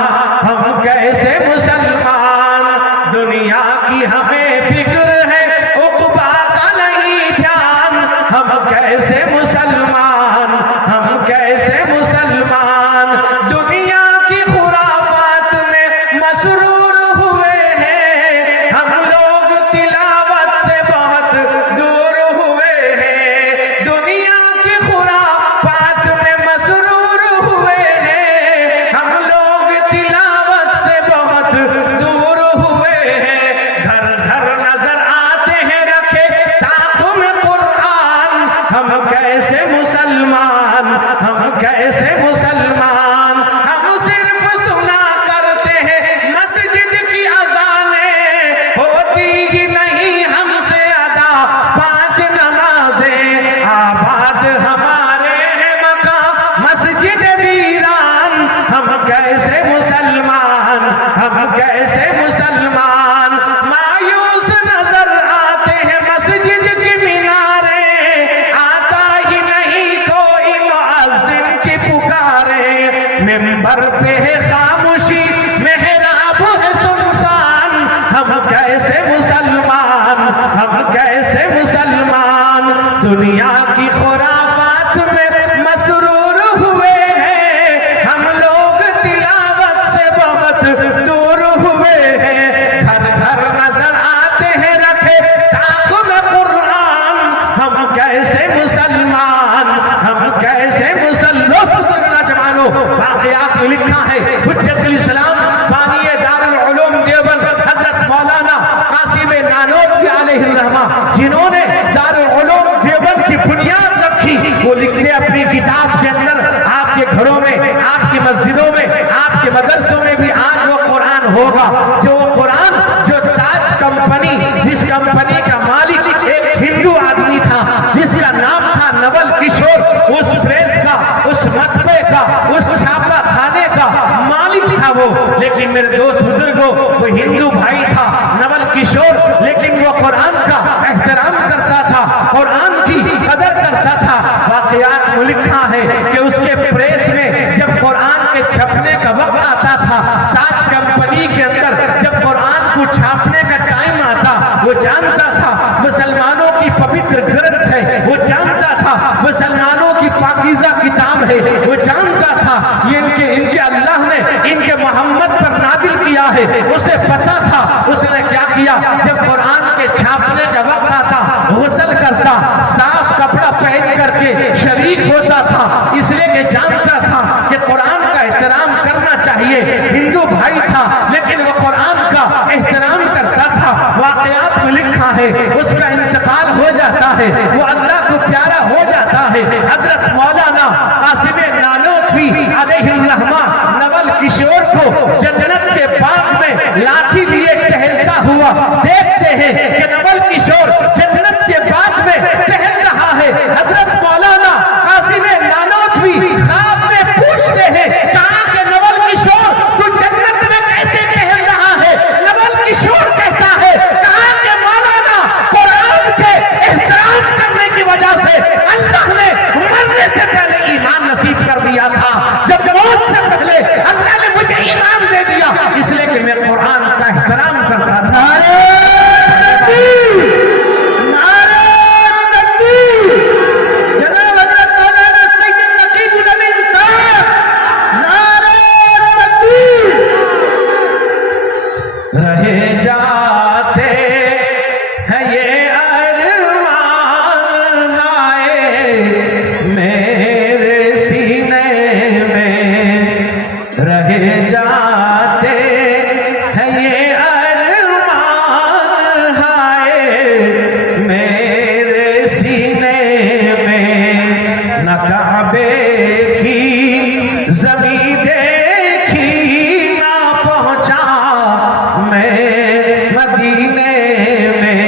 ہم کیسے مسلمان، دنیا کی ہمیں فکر ہے عقبا کا نہیں دھیان. ہم کیسے مسلمان، ہم کیسے مسلمان، دنیا کی خرافات میں مسرور ہوئے ہیں. ہم لوگ تلاوت سے بہت دور ہوئے ہیں، دنیا کی خرافات میں مسرور ہوئے ہیں. ہم لوگ تلاوت سے بہت دور ہوئے ہیں. گھر گھر نظر آتے ہیں رکھے تاخم قرآن. ہم کیسے مسلمان، ہم کیسے مسلمان، ہم صرف سنا کرتے ہیں مسجد کی اذانیں، ہوتی ہی نہیں ہم سے ادا 5 نمازیں. دنیا کی خرافات میں مسرور ہوئے ہیں، ہم لوگ تلاوت سے بہت دور ہوئے ہیں، گھر گھر نظر آتے ہیں رکھے طاق میں قرآن، ہم کیسے مسلمان، ہم کیسے مسلمان نوجوانوں۔ واقعات میں لکھا ہے حجت الاسلام بانی دارالعلوم دیوبند حضرت مولانا قاسم نانوتوی علیہ الرحمہ، جنہوں نے دارالعلوم دیوبند کی بنیاد رکھی، وہ لکھتے اپنی کتاب کے اندر آپ کے گھروں میں، آپ کی مسجدوں میں، آپ کے مدرسوں میں بھی آج وہ قرآن ہوگا، جو قرآن جو تاج کمپنی، جس کمپنی کا مالک ایک ہندو آدمی تھا جس کا نام تھا نول کشور، اس پریس کا، اس مطبعے کا، اس چھاپا خانے کا مالک تھا وہ۔ لیکن میرے دوست بزرگوں، وہ ہندو بھائی تھا نول کشور، لیکن وہ قرآن کا احترام کرتا تھا، قرآن کی قدر کرتا تھا۔ واقعات میں لکھا ہے کہ اس کے پریس میں جب قرآن کے چھپنے کا وقت آتا تھا، تاج کمپنی کے اندر جب قرآن کو چھاپنے کا ٹائم آتا، وہ جانتا تھا مسلمانوں کی پوتر گرنتھ ہے، وہ جانتا تھا مسلمانوں کی پاکیزہ کتاب ہے، وہ جانتا تھا یہ ان کے اللہ نے ان کے محمد پر نازل کیا ہے، اسے پتا تھا۔ اس نے کیا کیا؟ جب قرآن کے چھاپنے کا وقت آتا، غسل کرتا، صاف کپڑا پہن کر کے شریک ہوتا تھا، اس لیے کہ جانتا تھا کہ قرآن کا احترام کرنا چاہیے۔ ہندو بھائی تھا لیکن وہ قرآن کا احترام کرتا تھا۔ واقعات میں لکھا ہے اس کا انتقال ہو جاتا ہے، وہ اللہ کو پیارا ہو جاتا ہے۔ حضرت مولانا قاسم نانوتوی علیہ الرحمہ نول کشور کو جنت کے باغ میں لاٹھی لیے ٹہلتا ہوا دیکھتے ہیں کہ نول کشور جنت کے باغ میں ٹہل رہا ہے۔ حضرت مولانا قاسم نانوتوی خواب میں پوچھتے ہیں کہاں کہ نول کشور تو جنت میں کیسے ٹہل رہا ہے؟ نول کشور کہتا ہے کہاں کہ مولانا قرآن کے احترام کرنے کی وجہ سے اللہ نے مرنے سے پہلے ایمان نصیب کر دیا تھا، جب موت سے پہلے اللہ نے مجھے ایمان دے دیا، اس لیے کہ میں قرآن کا احترام کرتا تھا۔ رہے جاتے ہیں یہ ارمان آئے میرے سینے میں، رہے جاتے ہیں یہ ارمان آئے میرے سینے میں، نہ کعبے کی زمین دیکھی نہ پہنچا میں مدینے میں،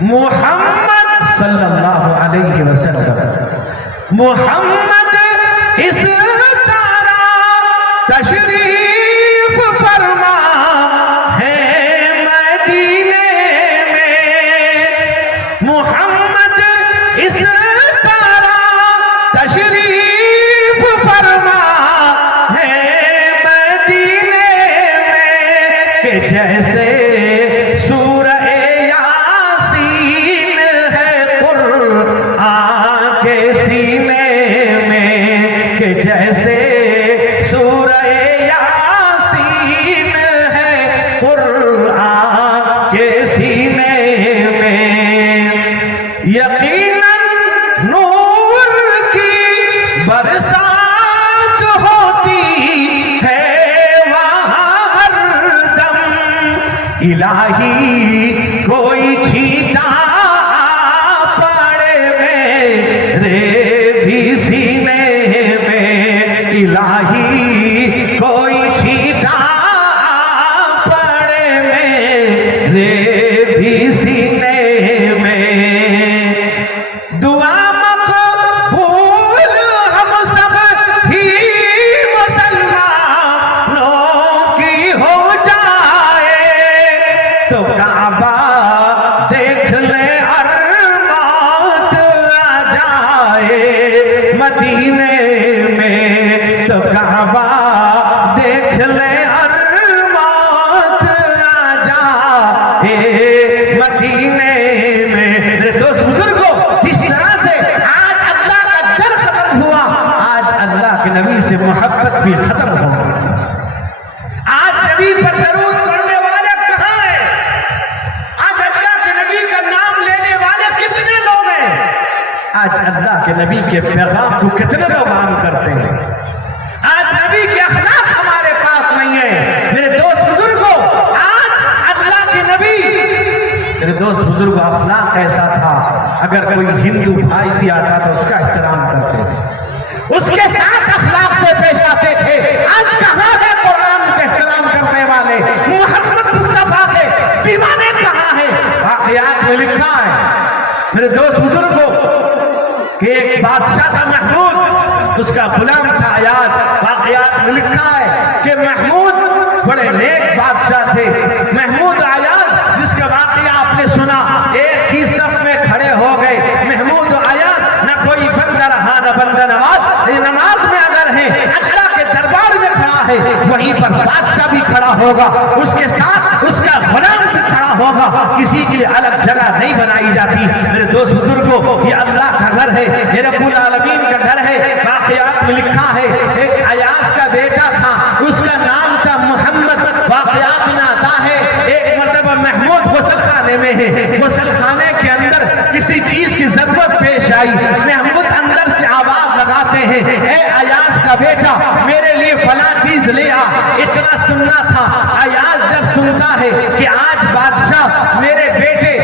محمد صلی اللہ علیہ وسلم، محمد اس طرح تشریف فرما ہے مدینے میں، محمد اس طرح تشریف فرما ہے مدینے میں کہ جیسے سورہ یاسین ہے قرآن کے سینے میں، کہ جیسے سورہ یاسین ہے قرآن کے سینے میں، یقیناً نور کی برسات ہوتی ہے وہاں ہر دم، الہی کوئی چھینٹا پڑے میرے بھی سینے میں، الہی کوئی چھینٹا پڑے میرے بھی سینے میں، دعا مقبول ہم سب ہی مسلمانوں کی ہو جائے تو کعبہ اللہ کے نبی کے پیغام کو کتنے لوگ عام کرتے ہیں؟ آج نبی کے اخلاق ہمارے پاس نہیں ہے میرے دوست بزرگوں. آج اللہ کے نبی میرے دوست بزرگوں اخلاق ایسا تھا اگر کوئی ہندو بھائی بھی آتا تو اس کا احترام کرتے تھے, اس کے ساتھ اخلاق سے پیش آتے تھے. آج کہاں ہے قرآن کے احترام کرنے والے, محمد مصطفیٰ کے دیوانے کہاں ہیں؟ واقعات میں لکھا ہے میرے دوست بزرگوں کہ ایک بادشاہ تھا محمود, اس کا غلام تھا ایاز. واقعات میں لکھا ہے کہ محمود بڑے نیک بادشاہ تھے. محمود ایاز جس کا واقعہ آپ نے سنا, ایک ہی صف میں کھڑے ہو گئے. محمود ایاز نہ کوئی بندہ رہا نہ بندہ نواز, نماز میں اگر ہے اللہ کے دربار میں کھڑا ہے وہیں پر بادشاہ بھی کھڑا ہوگا, اس کے ساتھ اس کا غلام بھی کھڑا ہوگا. کسی کے لیے الگ جگہ نہیں بنائی جاتی. میرے دوست بزرگوں یہ اللہ کا گھر ہے, یہ رب العالمین کا گھر ہے. واقعات میں لکھا ہے ایک ایاز کا بیٹا تھا, اس کا نام تھا محمد. واقعات میں آتا ہے ایک مرتبہ محمود غسل خانے میں ہے, غسل خانے کے اندر کسی چیز کی ضرورت پیش آئی. محمود اندر سے آواز لگاتے ہیں اے ایاز کا بیٹا میرے لیے فلاں چیز لے آ. اتنا سننا تھا. ایاز جب سنتا ہے کہ آج بادشاہ میرے بیٹے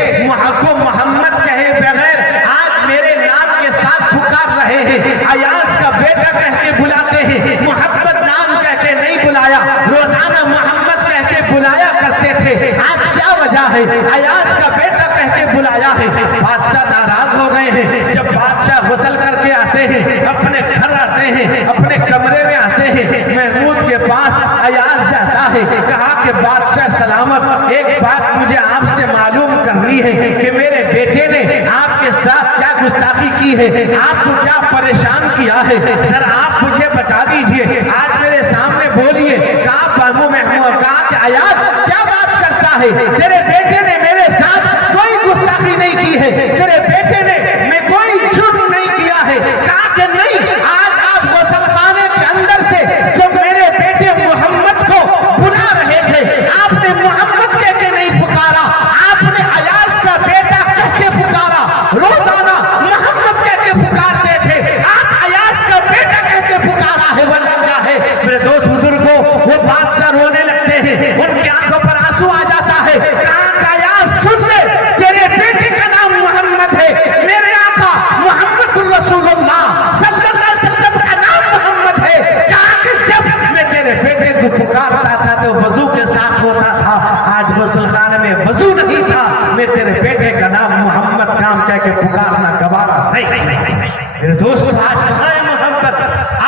کو محمد کہے بغیر آج میرے نام کے ساتھ پکار رہے ہیں, ایاز کا بیٹا کہہ کے بلاتے ہیں, محمد نام کہہ کے نہیں بلایا, روزانہ محمد کہہ کے بلایا کرتے تھے. آج کیا وجہ ہے؟ ایاز کا بیٹا کہہ کے بلایا ہے. بادشاہ ناراض ہو گئے ہیں. جب بادشاہ غسل کر کے آتے ہیں, اپنے گھر آتے ہیں, اپنے کمرے میں آتے ہیں, محمود کے پاس ایاز جاتا ہے. کہا کہ بادشاہ سلامت, ایک بات مجھے آپ سے معلوم کرنی ہے کہ میرے بیٹے نے آپ کے ساتھ کیا گستاخی کی ہے, آپ کو کیا پریشان کیا ہے, سر آپ مجھے بتا دیجئے. آج میرے سامنے بولیے. کہا بانو محمود, کہا کہ ایاز کیا بات کرتا ہے, تیرے بیٹے نے میرے ساتھ کوئی گستاخی نہیں کی ہے, تیرے بیٹے نے میں کوئی جرم نہیں کیا ہے. کہا کہ نہیں, آج آپ غسل خانے کے اندر سے جو میرے بیٹے محمد کو بلا رہے تھے آپ نے محمد کہہ کے نہیں پکارا, آپ نے ایاز کا بیٹا کہہ کے پکارا. روزانہ محمد کہہ کے پکارتے تھے, آپ ایاز کا بیٹا کہہ کے پکارا ہے. ورنہ ہے میرے دوست بزرگوں وہ بادشاہ رونے لگتے ہیں, ان کی آنکھوں پر آنسو آ جاتا ہے. کہاں کا ایاز سن لے, تیرے بیٹے کا نام محمد ہے, میرے آقا محمد رسول اللہ صلی اللہ علیہ وسلم کا نام محمد ہے. کہا کہ جب میں تیرے بیٹے کو پکارتا تھا تو وضو کے ساتھ ہوتا تھا, آج غسل خانے میں وضو نہیں تھا, میں تیرے بیٹے کا نام محمد نام کہہ کے پکارنا گوارا نہیں. میرے دوست آج کہاں ہے محمد,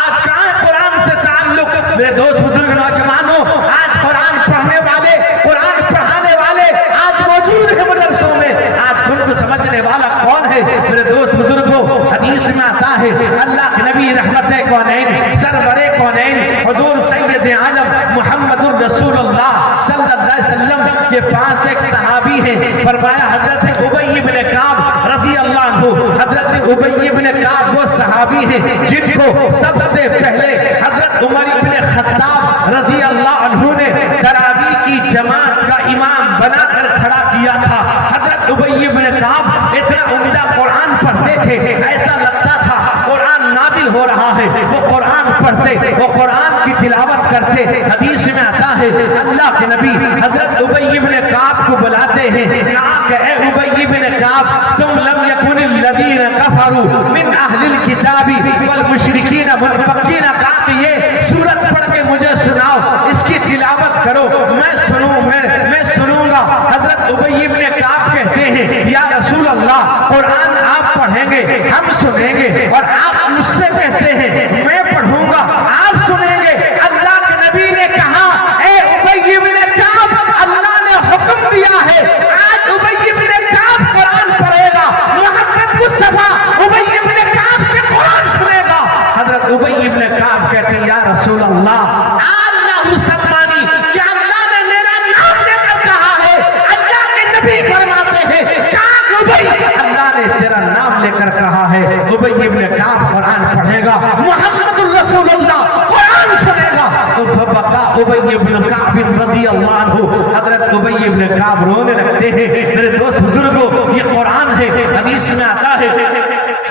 آج کہاں ہے قرآن سے تعلق؟ میرے دوست بزرگ نوجوانوں, آج قرآن پڑھنے والے, قرآن پڑھانے والے آج موجود ہیں مدرسوں میں, آج ان کو سمجھنے والا کون ہے؟ میرے دوست بزرگوں حدیث میں آتا ہے اللہ کے نبی رحمت کونین سرور کونین حضور سید عالم محمد الرسول اللہ صلی اللہ علیہ وسلم کے پاس ایک صحابی ہیں. فرمایا حضرت ابی بن کعب رضی اللہ عنہ, حضرت ابی بن کعب وہ صحابی ہیں جن کو سب سے پہلے حضرت عمر بن خطاب رضی اللہ عنہ نے تراویح کی جماعت کا امام بنا کر کھڑا کیا تھا. حضرت ابی بن کعب اتنا عمدہ قرآن پڑھتے تھے, ایسا لگتا تھا قرآن نازل ہو رہا ہے. وہ قرآن پڑھتے, وہ قرآن کی تلاوت کرتے. حدیث میں آتا ہے اللہ کے نبی حضرت ابی بن کعب کو بلاتے ہیں. کہا کہ اے ابی بن کعب, تم لم یکن الذین کفروا من اہل الکتاب والمشرکین منفقین. کہا کہ یہ سورت پڑھ کے مجھے سناؤ, اس کی تلاوت کرو, میں سنوں گا. حضرت ابی بن کعب کہتے ہیں یا رسول اللہ قرآن آپ پڑھیں گے ہم سنیں گے, اور آپ مجھ سے کہتے ہیں میں پڑھوں گا آپ سنیں گے. اللہ کے نبی نے کہا اے ابی بن کعب, اللہ نے حکم دیا ہے آج ابی بن کعب قرآن پڑھے گا, محمد مصطفیٰ ابی بن کعب سے قرآن سنے گا. حضرت ابی بن کعب کہتے ہیں یا رسول اللہ اللہ سمانی, کیا اللہ نے میرا نام لے کر کہا ہے؟ اللہ کے نبی فرماتے ہیں کہا ابی اللہ نے تیرا نام لے کر کہا ہے. ابی بن کعب قرآن پڑھے گا, محمد الرسول اللہ قرآن سنے گا. تو بقا ابی بن کعب رضی اللہ عنہ, حضرت ابی بن کعب رونے لگتے ہیں. میرے دوست بزرگوں یہ قرآن ہے. حدیث میں آتا ہے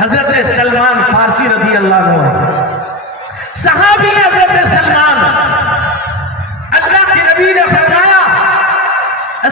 حضرت سلمان فارسی رضی اللہ عنہ صحابی حضرت سلمان، اللہ کے نبی نے فرمایا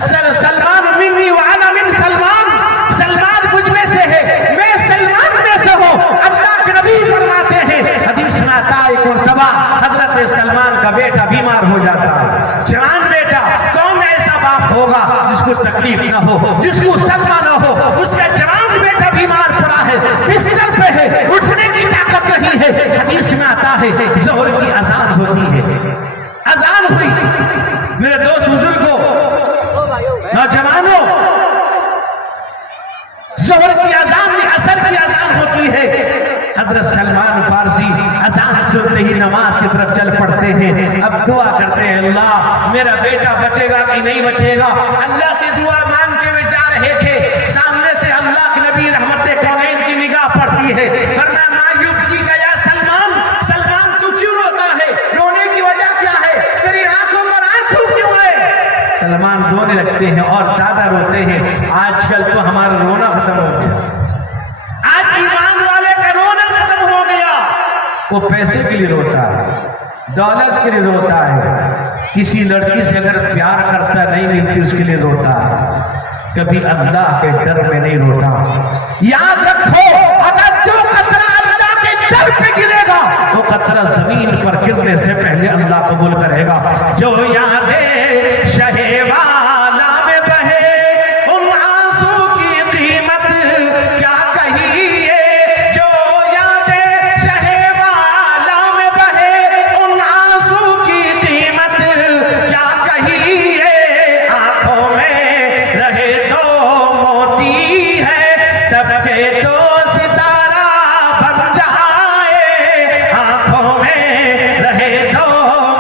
سلمان منی وانا من سلمان، سلمان مجھ میں سے ہے، میں سلمان میں سے ہوں۔ اللہ کے نبی فرماتے ہیں حدیث میں آتا ہے ایک مرتبہ حضرت سلمان کا بیٹا بیمار ہو جاتا ہے، جوان بیٹا، کون ایسا باپ ہوگا جس کو تکلیف نہ ہو، جس کو صدمہ نہ ہو، اس کا جوان بیٹا بیمار پڑا ہے، بستر پہ ہے، اٹھنے کی طاقت نہیں ہے۔ حدیث میں آتا ہے ظہر کی اذان ہوتی ہے، اذان ہوئی، میرے دوست بزرگوں نوجوانوں، ظہر کی اذان عصر کی اذان ہوتی ہے۔ حضرت سلمان فارسی اذان سنتے ہی نماز کی طرف چل پڑتے ہیں، اب دعا کرتے ہیں اللہ میرا بیٹا بچے گا کہ نہیں بچے گا، اللہ سے دعا مانگتے ہوئے جا رہے تھے، سامنے سے اللہ کے نبی رحمت کونین کی نگاہ پڑتی ہے، ورنہ مایوب کی گیا سلمان، سلمان تو کیوں روتا ہے، رونے کی وجہ کیا ہے، تیری آنکھوں پر آنسو کیوں ہے؟ سلمان رونے لگتے ہیں اور زیادہ روتے ہیں۔ آج کل تو ہمارا رونا ختم ہو گیا، آج ایمان والے کا رونا ختم ہو گیا، وہ پیسے کے لیے روتا ہے، دولت کے لیے روتا ہے، کسی لڑکی سے اگر پیار کرتا نہیں ملتی اس کے لیے روتا ہے، کبھی اللہ کے ڈر میں نہیں روتا۔ یاد رکھو اگر جو قطرہ اللہ کے ڈر پہ گرے گا وہ قطرہ زمین پر گرنے سے پہلے اللہ قبول کرے گا۔ جو یادیں شہ والا میں بہے ان آنسو کی قیمت کیا کہیے، جو یادیں شہ والا میں بہے ان آنسو کی قیمت کیا کہیے، آنکھوں میں رہے تو موتی ہے تب کے تو ستارہ بن جائے، آنکھوں میں رہے تو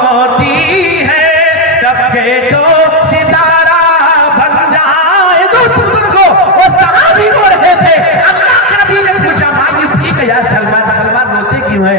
موتی ہے تب کے تو ستارہ بن جائے۔ دوست بزرگوں وہ صحابی رو رہے تھے، اللہ کے نبی نے پوچھا مایوب ٹھیک ہے یا سلمان، سلمان روتے کیوں ہے؟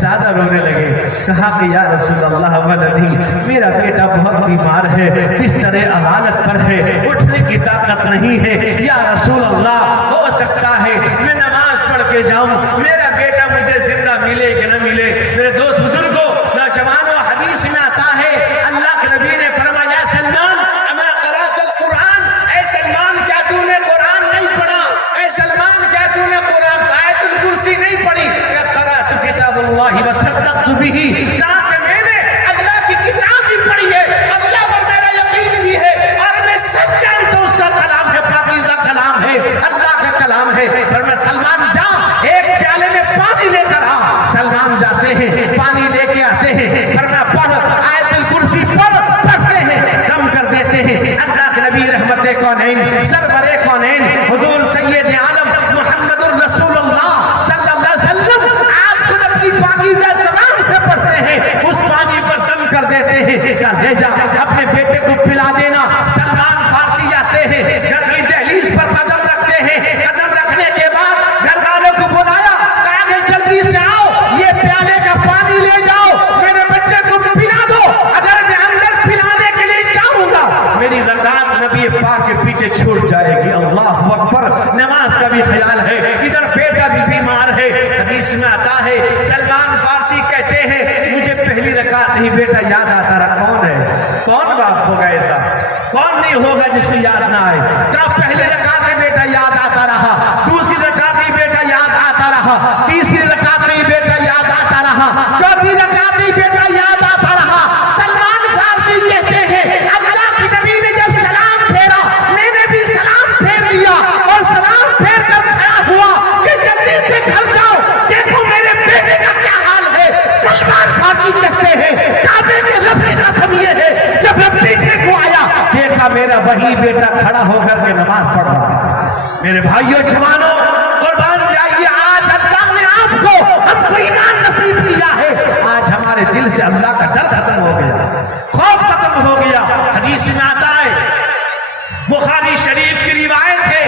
زیادہ رونے لگے، کہا کہ یا رسول اللہ ولدی میرا بیٹا بہت بیمار ہے، بستر عدالت پر ہے، اٹھنے کی طاقت نہیں ہے، یا رسول اللہ ہو سکتا ہے میں نماز پڑھ کے جاؤں، میرا بیٹا مجھے زندہ ملے کہ نہ ملے۔ میرے دوست بزرگوں نوجوانوں، حدیث میں آتا ہے اللہ کے نبی نے فرمایا سلمان اما قرأت القرآن، اے سلمان کیا تو نے قرآن نہیں پڑھا، اے سلمان کیا تو نے قرآن آیت الکرسی نہیں پڑھی، کہ قرأت کتاب اللہ وصدقت بہ، کہا کہ میں نے اللہ کی کتاب بھی پڑھی ہے، اللہ پر میرا یقین بھی ہے اور میں سچ جانتا ہوں اس کا کلام ہے، پاکیزہ کلام ہے، اللہ کا کلام ہے۔ پر میں سلمان جا ایک پیالے میں پانی لے کر آ، سلمان جاتے ہیں پانی لے کے آتے ہیں، پر میں پڑھ آیت الکرسی پڑھتے ہیں، دم کر دیتے ہیں۔ اللہ کے نبی رحمت کونین سرور کونین حضور سید عالم محمد الرسول اللہ صلی اللہ علیہ وسلم آپ خود اپنی پاکیزہ زبان سے پڑھتے ہیں، اس پانی پر دم کر دیتے ہیں، کہ لے جا اپنے بیٹے کو پلا دینا۔ سلمان فارسی جاتے ہیں، گھر کی دہلیز پر قدم رکھتے ہیں، قدم رکھنے کے بعد گھر والوں کو بلایا، کہا کہ جلدی سے آؤ یہ پیالے کا پانی لے جاؤ، میرے بچے کو پلا دو، اگر میں اندر پلانے کے لیے جاؤں گا میری رکعت نبی پاک کے پیچھے چھوٹ جائے گی۔ اللہ اکبر، نماز کا بھی خیال ہے، ادھر بیٹا بھی بیمار ہے۔ حدیث میں آتا ہے سلمان فارسی کہتے ہیں مجھے پہلی رکعت ہی بیٹا یاد آتا رہا۔ کون ہے، کون باپ ہوگا ایسا، کون نہیں ہوگا جس کو یاد نہ آئے؟ کہا پہلی رکعت میں بیٹا یاد آتا رہا، دوسری رکعت میں بیٹا یاد آتا رہا، تیسری رکعت میں بیٹا یاد آتا رہا، چوتھی رکعت میں بیٹا یاد آتا رہا۔ سلمان فارسی کہتے ہیں اللہ کے نبی نے جب سلام پھیرا میں نے بھی سلام پھیر لیا، اور سلام پھیر کر کھڑا ہوا کہ جلدی سے گھر جاؤ دیکھو میرے بیٹے کا کیا حال ہے۔ سلمان فارسی کہتے ہیں کعبے کے رب کی قسم یہ ہے جب رب پیچھے کو آیا دیکھا میرا وہی بیٹا کھڑا ہو کر کے نماز پڑھ رہا۔ میرے بھائیوں جوانوں قربان جائیے، آج اللہ نے آپ کو ہم کو ایمان نصیب کیا ہے، آج ہمارے دل سے اللہ کا ڈر ختم ہو گیا، خوف ختم ہو گیا۔ حدیث میں آتا ہے بخاری شریف کی روایت ہے،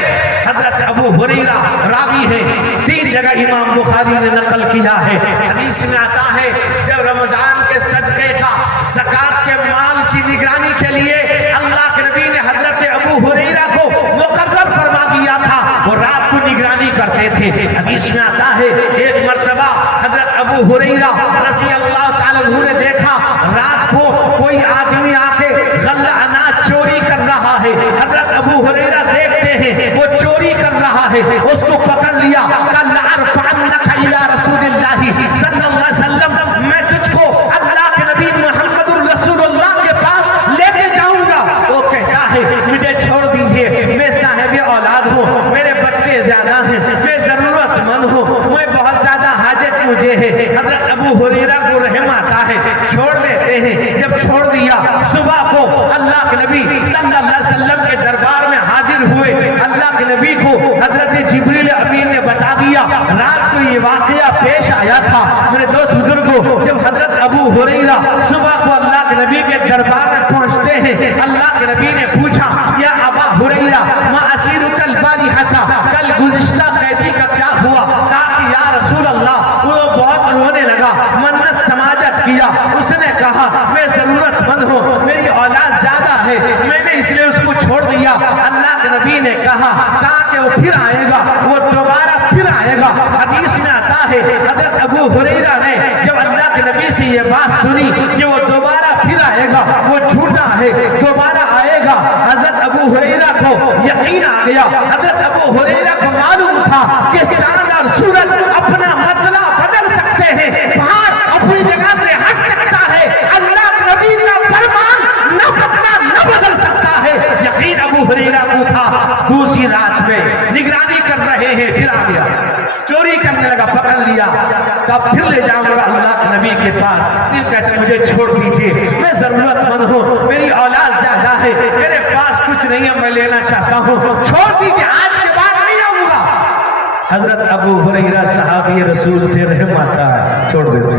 حضرت ابو ہریرہ راوی ہے، 3 جگہ امام بخاری نے نقل کیا ہے۔ حدیث میں آتا ہے جب رمضان کے صدقے کا زکات کے مال کی نگرانی کے لیے اللہ کے نبی نے حضرت ابو ہریرہ کو مقرر فرما دیا تھا، وہ رات کو نگرانی کرتے تھے. حدیث میں آتا ہے ایک مرتبہ حضرت ابو ہریرہ رضی اللہ تعالیٰ عنہ نے دیکھا رات کو کوئی آدمی آ کے غلہ اناج چوری کر رہا ہے. حضرت ابو ہریرہ دیکھتے ہیں وہ چوری کر رہا ہے, اس کو پکڑ لیا. قال لأرفعنک الی رسول اللہ صلی اللہ علیہ وسلم, میں تجھ کو اللہ کے نبی محمد الرسول اللہ کے پاس لے کے جاؤں گا. وہ کہتا ہے مجھے چھوڑ دیجئے, میں صاحب اولاد ہوں, میرے بچے زیادہ ہیں, میں ضرورت مند ہوں, میں بہت زیادہ حاجت مجھے ہے. حضرت ابو ہریرہ کو رحم آتا ہے, چھوڑ دیتے ہیں. جب چھوڑ دیا صبح کو اللہ کے نبی صلی اللہ علیہ وسلم کے دربار میں حاضر ہوئے. اللہ کے نبی کو حضرت جبریل امین نے بتا دیا رات کو یہ واقعہ پیش آیا تھا. میرے دوست بزرگوں, جب حضرت ابو ہریرہ صبح کو اللہ کے نبی کے دربار میں پہنچتے ہیں, اللہ کے نبی نے پوچھا یا ابا ہریرہ ما اسیرک البارحہ, کل گزشتہ قیدی کا کیا ہوا؟ کہا کہ یا رسول اللہ وہ بہت رونے لگا, منت سماجت کیا. اس نے کہا میں ضرورت مند ہوں, میری اولاد زیادہ ہے, میں نے اس لیے اس کو چھوڑ دیا. اللہ کے نبی نے کہا کہ وہ پھر آئے گا, وہ دوبارہ پھر آئے گا. حدیث میں آتا ہے حضرت ابو ہریرہ نے جب اللہ کے نبی سے یہ بات سنی کہ وہ دوبارہ پھر آئے گا, وہ جھوٹا ہے, دوبارہ آئے گا, حضرت ابو ہریرہ کو یقین آ گیا. حضرت ابو ہریرہ کو معلوم تھا کہ چاند اور سورج اپنا مطلع بدل سکتے ہیں, پہاڑ اپنی جگہ سے ہٹ سکتا ہے, اللہ کے نبی کا فرمان نہ بدل سکتا ہے. یقین ابو ہریرہ کو تھا. دوسری رات میں نگرانی کر رہے ہیں, پھر آ گیا, چوری کرنے لگا, پکڑ لیا. تب پھر لے جاؤں گا اللہ کے نبی کے پاس. پھر کہتے مجھے چھوڑ دیجئے, میں ضرورت مند ہوں, میری اولاد زیادہ ہے, میرے پاس کچھ نہیں ہے, میں لینا چاہتا ہوں, چھوڑ دیجئے, آج کے بعد نہیں آؤں گا. حضرت ابو ہریرہ صحابی رسول تھے, رحم آتا ہے, چھوڑ دیتے,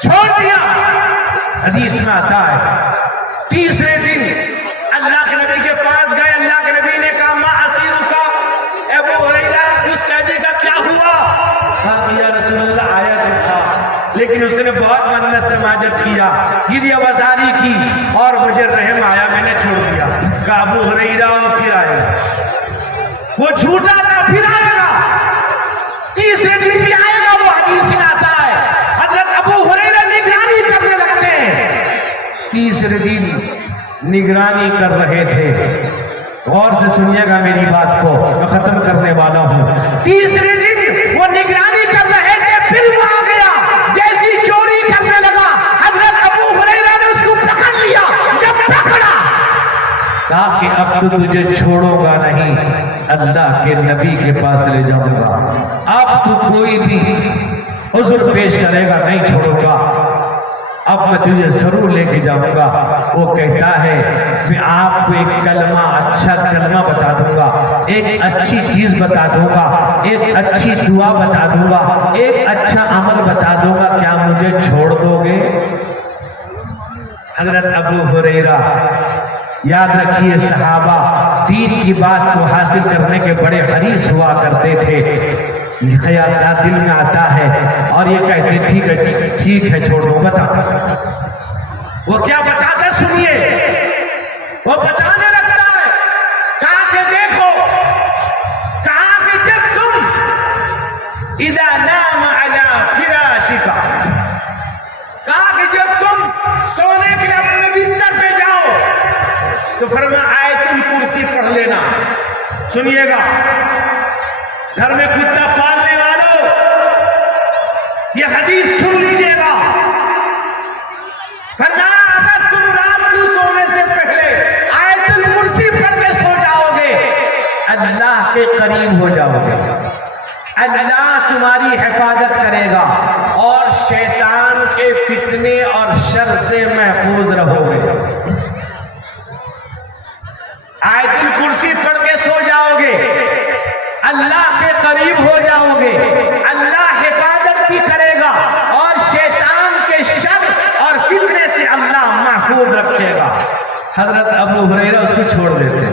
چھوڑ دیا. حدیث میں آتا ہے تیسرے دن اللہ کے نبی کے پاس گئے. اللہ کے نبی نے کہا ما اسیرک, ابو ہریرہ اس قیدی کا کیا ہوا؟ کہا کہ یا رسول اللہ آیا تو تھا, لیکن اس نے بہت منت سماجت کیا, گریہ وزاری کی, اور مجھے رحم آیا, میں نے چھوڑ دیا. کہا ابو ہریرہ پھر آئے گا, وہ جھوٹا تھا, پھر آئے گا, تیسرے دن بھی آئے گا. وہ حدیث میں آتا ہے حضرت ابو ہریرہ نگرانی کرنے لگتے ہیں. تیسرے دن نگرانی کر رہے تھے, غور سے سنیے گا میری بات کو, میں ختم کرنے والا ہوں. تیسرے دن وہ نگرانی کر رہے تھے, پھر وہ آ گیا, جیسی چوری کرنے لگا حضرت ابو ہریرہ نے اس کو پکڑ لیا. جب پکڑا کہا کہ اب تو تجھے چھوڑوں گا نہیں, اللہ کے نبی کے پاس لے جاؤں گا, اب تو کوئی بھی عذر پیش کرے گا نہیں چھوڑوں گا, اب میں تجھے ضرور لے کے جاؤں گا. وہ کہتا ہے میں آپ کو ایک کلمہ, اچھا کلمہ بتا دوں گا, ایک اچھی چیز بتا دوں گا, ایک اچھی دعا بتا دوں گا, ایک اچھا عمل بتا دوں گا, کیا مجھے چھوڑ دو گے؟ حضرت ابو ہریرہ, یاد رکھیے صحابہ دین کی بات کو حاصل کرنے کے بڑے حریص ہوا کرتے تھے. خیال دل میں آتا ہے اور یہ کہتے ٹھیک ہے چھوڑ دو, بتا. وہ کیا بتاتا سنیے, وہ بتانے لگتا ہے. کہا کہ دیکھو, کہا کہ جب تم اذا نام علی فراشک, کہا کہ جب تم سونے کے لیے اپنے بستر پہ جاؤ تو فرمایا آیت الکرسی پڑھ لینا. سنیے گا, گھر میں کتا پالنے والوں یہ حدیث سن لیجیے گا. فرمایا اگر تم رات کو سونے سے پہلے آیت الکرسی پڑھ کے سو جاؤ گے, اللہ کے قریب ہو جاؤ گے, اللہ تمہاری حفاظت کرے گا اور شیطان کے فتنے اور شر سے محفوظ رہو گے. آیت الکرسی پڑھ کے سو جاؤ گے, اللہ کے قریب ہو جاؤ گے, اللہ حفاظت بھی کرے گا اور شیطان کے شر اور فتنے سے اللہ محفوظ رکھے گا. حضرت ابو ہریرہ اس کو چھوڑ دیتے.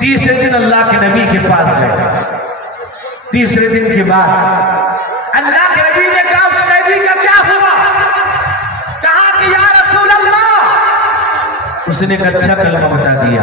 تیسرے دن اللہ کے نبی کے پاس گئے. تیسرے دن کے بعد اللہ کے نبی نے کہا اس قیدی کا کیا ہوا؟ کہا کہ یا رسول اللہ, اس نے ایک اچھا کلمہ بتا دیا.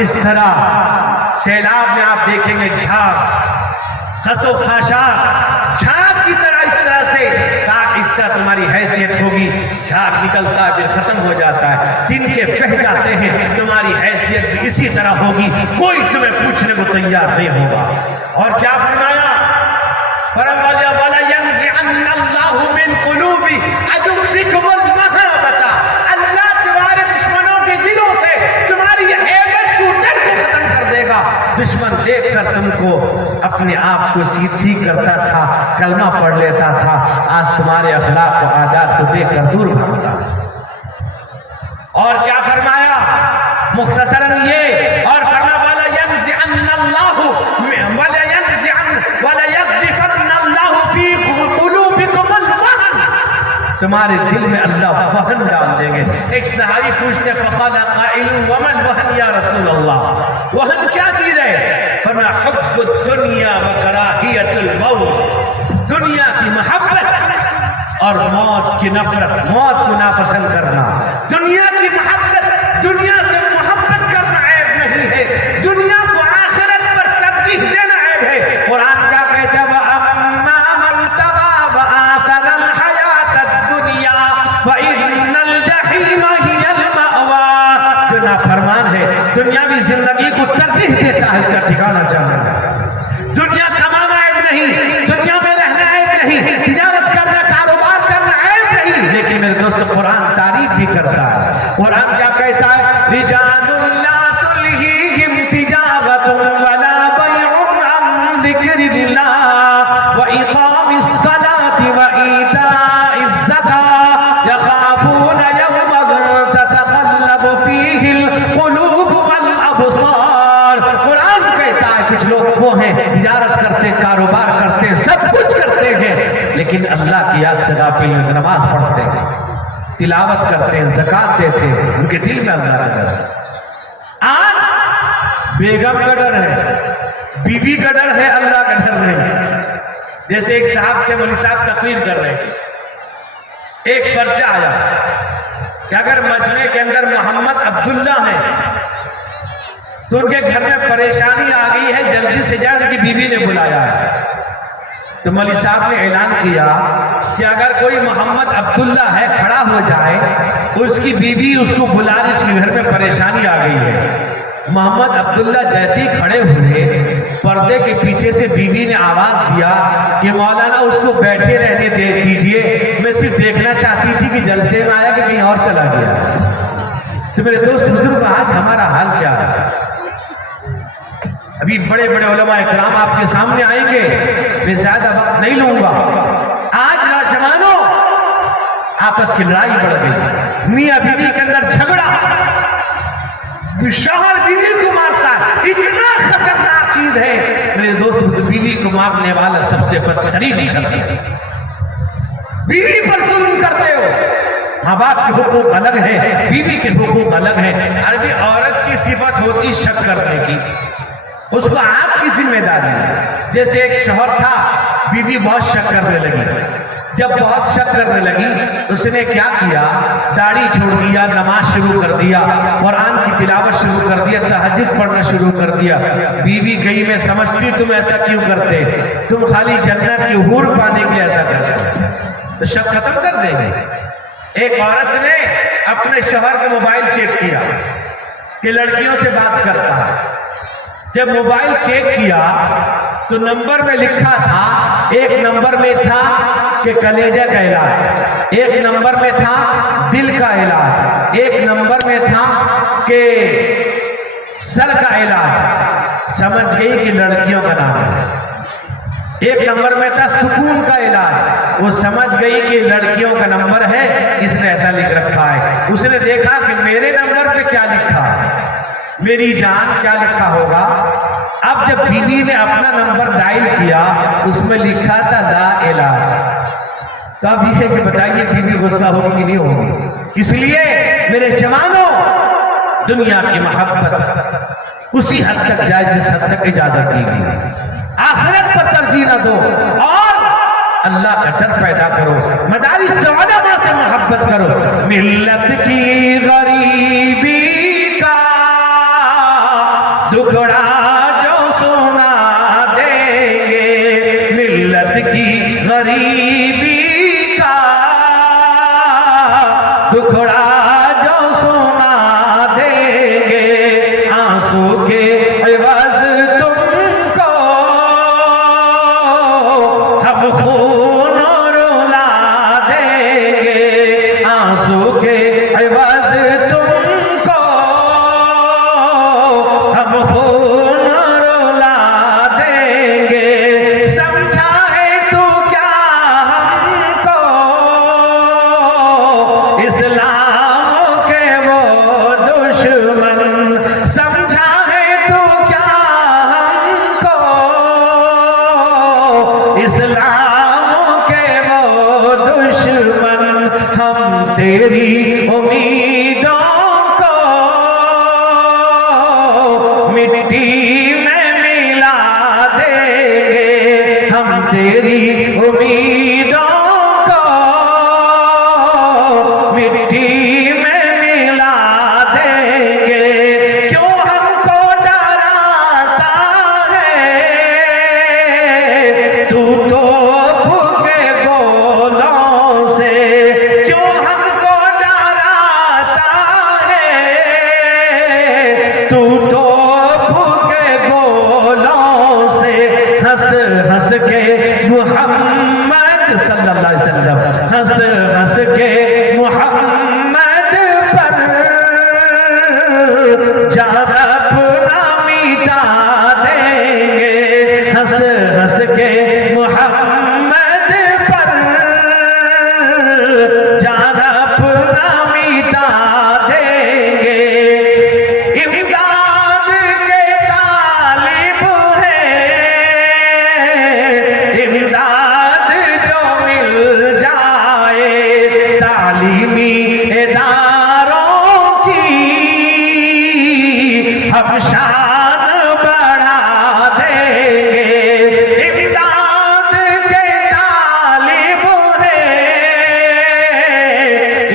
جس طرح سیلاب میں آپ دیکھیں گے جھاگ خس و خاشاک جھاگ کی طرح اس طرح سے اس طرح تمہاری حیثیت ہوگی. جھاگ نکلتا ہے پھر ختم ہو جاتا ہے, دن کے بہہ جاتے ہیں, تمہاری حیثیت بھی اسی طرح ہوگی, کوئی تمہیں پوچھنے کو تیار نہیں ہوگا. اور کیا فرمایا فرمایا وَلَيَنزِعَنَّ اللَّهُ مِن قُلُوبِ عَدُوِّكُمُ الْمَهَابَةَ, اللہ تمہارے دشمنوں کے دلوں سے تمہاری ہیبت کو ڈر کو ختم کر دے گا. دشمن دیکھ کر تم کو اپنے آپ کو سیدھی کرتا تھا, کلمہ پڑھ لیتا تھا, آج تمہارے اخلاق و عادات کو دیکھ کر دور بھاگتا. اور کیا فرمایا مختصراً یہ, اور فرمایا وَلَيَنزِعَنَّ اللَّهُ وَلَيَقْذِفَنَّ اللَّهُ فِي قُلُوبِكُمُ الْوَهْنَ, تمہارے دل میں اللہ وہن ڈال دیں گے. ایک صحابی پوچھتے فقال قائل وما الوہن یا رسول اللہ, وہن کیا چیز ہے؟ فرمایا حب الدنیا وکراہیت الموت, دنیا کی محبت اور موت کی نفرت, موت کو ناپسند کرنا. دنیا کی محبت, دنیا سے محبت کرنا عیب نہیں ہے, دنیا کو آخرت پر ترجیح دینا عیب ہے. قرآن کیا کہتا ہے وَأَمَّا مَنْ طَغَىٰ وَآثَرَ الْحَيَاةَ الدُّنْيَا فَإِنَّ الْجَحِيمَ هِيَ الْمَأْوَىٰ, جو نافرمان ہے دنیاوی زندگی کو ترجیح دیتا ہے, اس کا ٹھکانہ جہنم ہے. دنیا کمانا عیب نہیں, دنیا میں رہنا عیب نہیں, تجارت کرنا کاروبار کرنا عیب نہیں, لیکن میرے دوست قرآن تعریف بھی کرتا ہے. قرآن کیا کہتا ہے رجال لا تلہیہم تجارت ولا بیع عن ذکر اللہ وإقام الصلاة وإیتاء الزکاة یخافون یوما تتقلب فیہ القلوب والابصار. قرآن کہتا ہے کچھ لوگ وہ ہیں تجارت کرتے, کاروبار کرتے, سب کچھ کرتے ہیں, لیکن اللہ کی یاد سے غافل ہیں, نماز پڑھتے ہیں, تلاوت کرتے ہیں, زکات دیتے ہیں, ان کے دل میں اللہ کا ڈر ہے. آج بیگم کا ڈر ہے, بیوی کا ڈر ہے, اللہ کا ڈر نہیں. جیسے ایک صاحب کے مولوی صاحب تقریر کر رہے ہیں, ایک پرچہ آیا کہ اگر مجمع کے اندر محمد عبداللہ ہیں تو ان کے گھر میں پریشانی آ گئی ہے, جلدی سے جائے, ان کی بیوی نے بلایا ہے. تو مولوی صاحب نے اعلان کیا کہ اگر کوئی محمد عبداللہ ہے کھڑا ہو جائے, اس کی بیوی اس کو بلا رہی, اس کے گھر میں پریشانی آ گئی ہے. محمد عبداللہ جیسے ہی کھڑے ہوئے, پردے کے پیچھے سے بیوی نے آواز دیا کہ مولانا اس کو بیٹھے رہنے دیجئے, میں صرف دیکھنا چاہتی تھی کہ جلسے میں آیا کہ کہیں اور چلا گیا. تو میرے دوست بزرگ آج ہمارا حال کیا ہے؟ ابھی بڑے بڑے علماء اکرام آپ کے سامنے آئیں گے, میں زیادہ وقت نہیں لوں گا. آج نوجوانوں آپس کی لڑائی بڑھ گئی, میاں بیوی کے اندر جھگڑا, شوہر بیوی کو مارتا ہے, اتنا خطرناک چیز ہے میرے دوست. بیوی کو مارنے والا سب سے بدترین شخص ہے. بیوی پر ظلم کرتے ہو, ماں باپ کے حقوق الگ ہے, بیوی کے حقوق الگ ہے. عربی عورت کی صفت ہوتی شک کرنے کی, اس کو آپ کی ذمہ داری ہے. جیسے ایک شوہر تھا, بیوی بہت شک کرنے لگی. جب بہت شک کرنے لگی, اس نے کیا کیا, داڑھی چھوڑ دیا, نماز شروع کر دیا, قرآن کی تلاوت شروع کر دیا, تہجد پڑھنا شروع کر دیا. بیوی گئی میں سمجھتی تم ایسا کیوں کرتے, تم خالی جنت کی حور پانے کے لیے ایسا کرتے, تو شک ختم کر دیں گے. ایک عورت نے اپنے شوہر کا موبائل چیک کیا کہ لڑکیوں سے بات کرتا ہے. جب موبائل چیک کیا تو نمبر میں لکھا تھا, ایک نمبر میں تھا کہ کلیجہ کا علاج, ایک نمبر میں تھا دل کا علاج, ایک نمبر میں تھا کہ سر کا علاج. سمجھ گئی کہ لڑکیوں کا نام ہے. ایک نمبر میں تھا سکون کا علاج, وہ سمجھ گئی کہ لڑکیوں کا نمبر ہے, اس نے ایسا لکھ رکھا ہے. اس نے دیکھا کہ میرے نمبر پہ کیا لکھا ہے, میری جان کیا لکھا ہوگا. اب جب بیوی نے اپنا نمبر ڈائل کیا, اس میں لکھا تھا لا علاج. تو اب یہ کہ بتائیے بیوی غصہ ہوگی کہ نہیں ہوگی. اس لیے میرے جوانوں, دنیا کی محبت اسی حد تک جائے جس حد تک اجازت دی گئی. آخرت پر ترجیح نہ دو اور اللہ کا ڈر پیدا کرو. مدارس علماء سے محبت کرو. ملت کی غریبی کا درد کی غریبی کا دکھڑا جو سنا دیں گے، آنسو کے عوض تم کو ہم خون رلا دیں گے، آنسو کے عوض تم کو ہم خون رلا دیں گے، سمجھا ہے تو کیا ہم کو اسلام کے وہ دشمن، سمجھا ہے تو کیا ہم کو اسلام کے وہ دشمن، ہم تیری امیدوں کو مٹی میں ملا دیں گے، ہم تیری امیدوں کو مٹی میں ملا دیں گے، کیوں ہم کو ڈراتا ہے تو توپ کے گولوں سے، کیوں ہم کو ڈراتا ہے تو توپ کے گولوں سے، ہنس ہنس کے محمد صلی اللہ علیہ وسلم، ہنس ہنس کے محمد پر جان اپنا مٹا دیں گے، ہنس ہنس کے محمد پر جان اپنا مٹا دیں گے، امداد کے طالب ہیں، امداد جو مل جائے تعلیمی اداروں کی ہم شان بڑھا دیں گے، امداد کے طالب ہیں،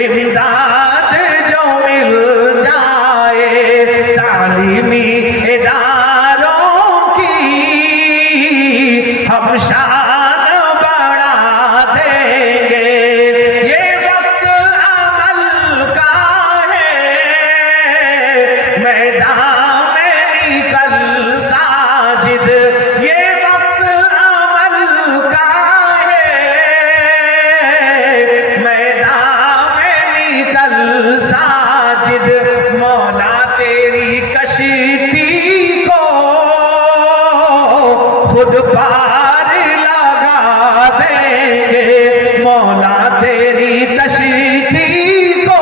امداد جو مل جائے تعلیمی اداروں کی ہم شان بڑھا دیں گے، یہ وقت عمل کا ہے، میدان میں نکل ساجد، یہ وقت عمل کا ہے، میدان میں نکل ساجد، مولا تیری کشتی کو خود پار لگا دیں گے، مولا تیری کشتی کو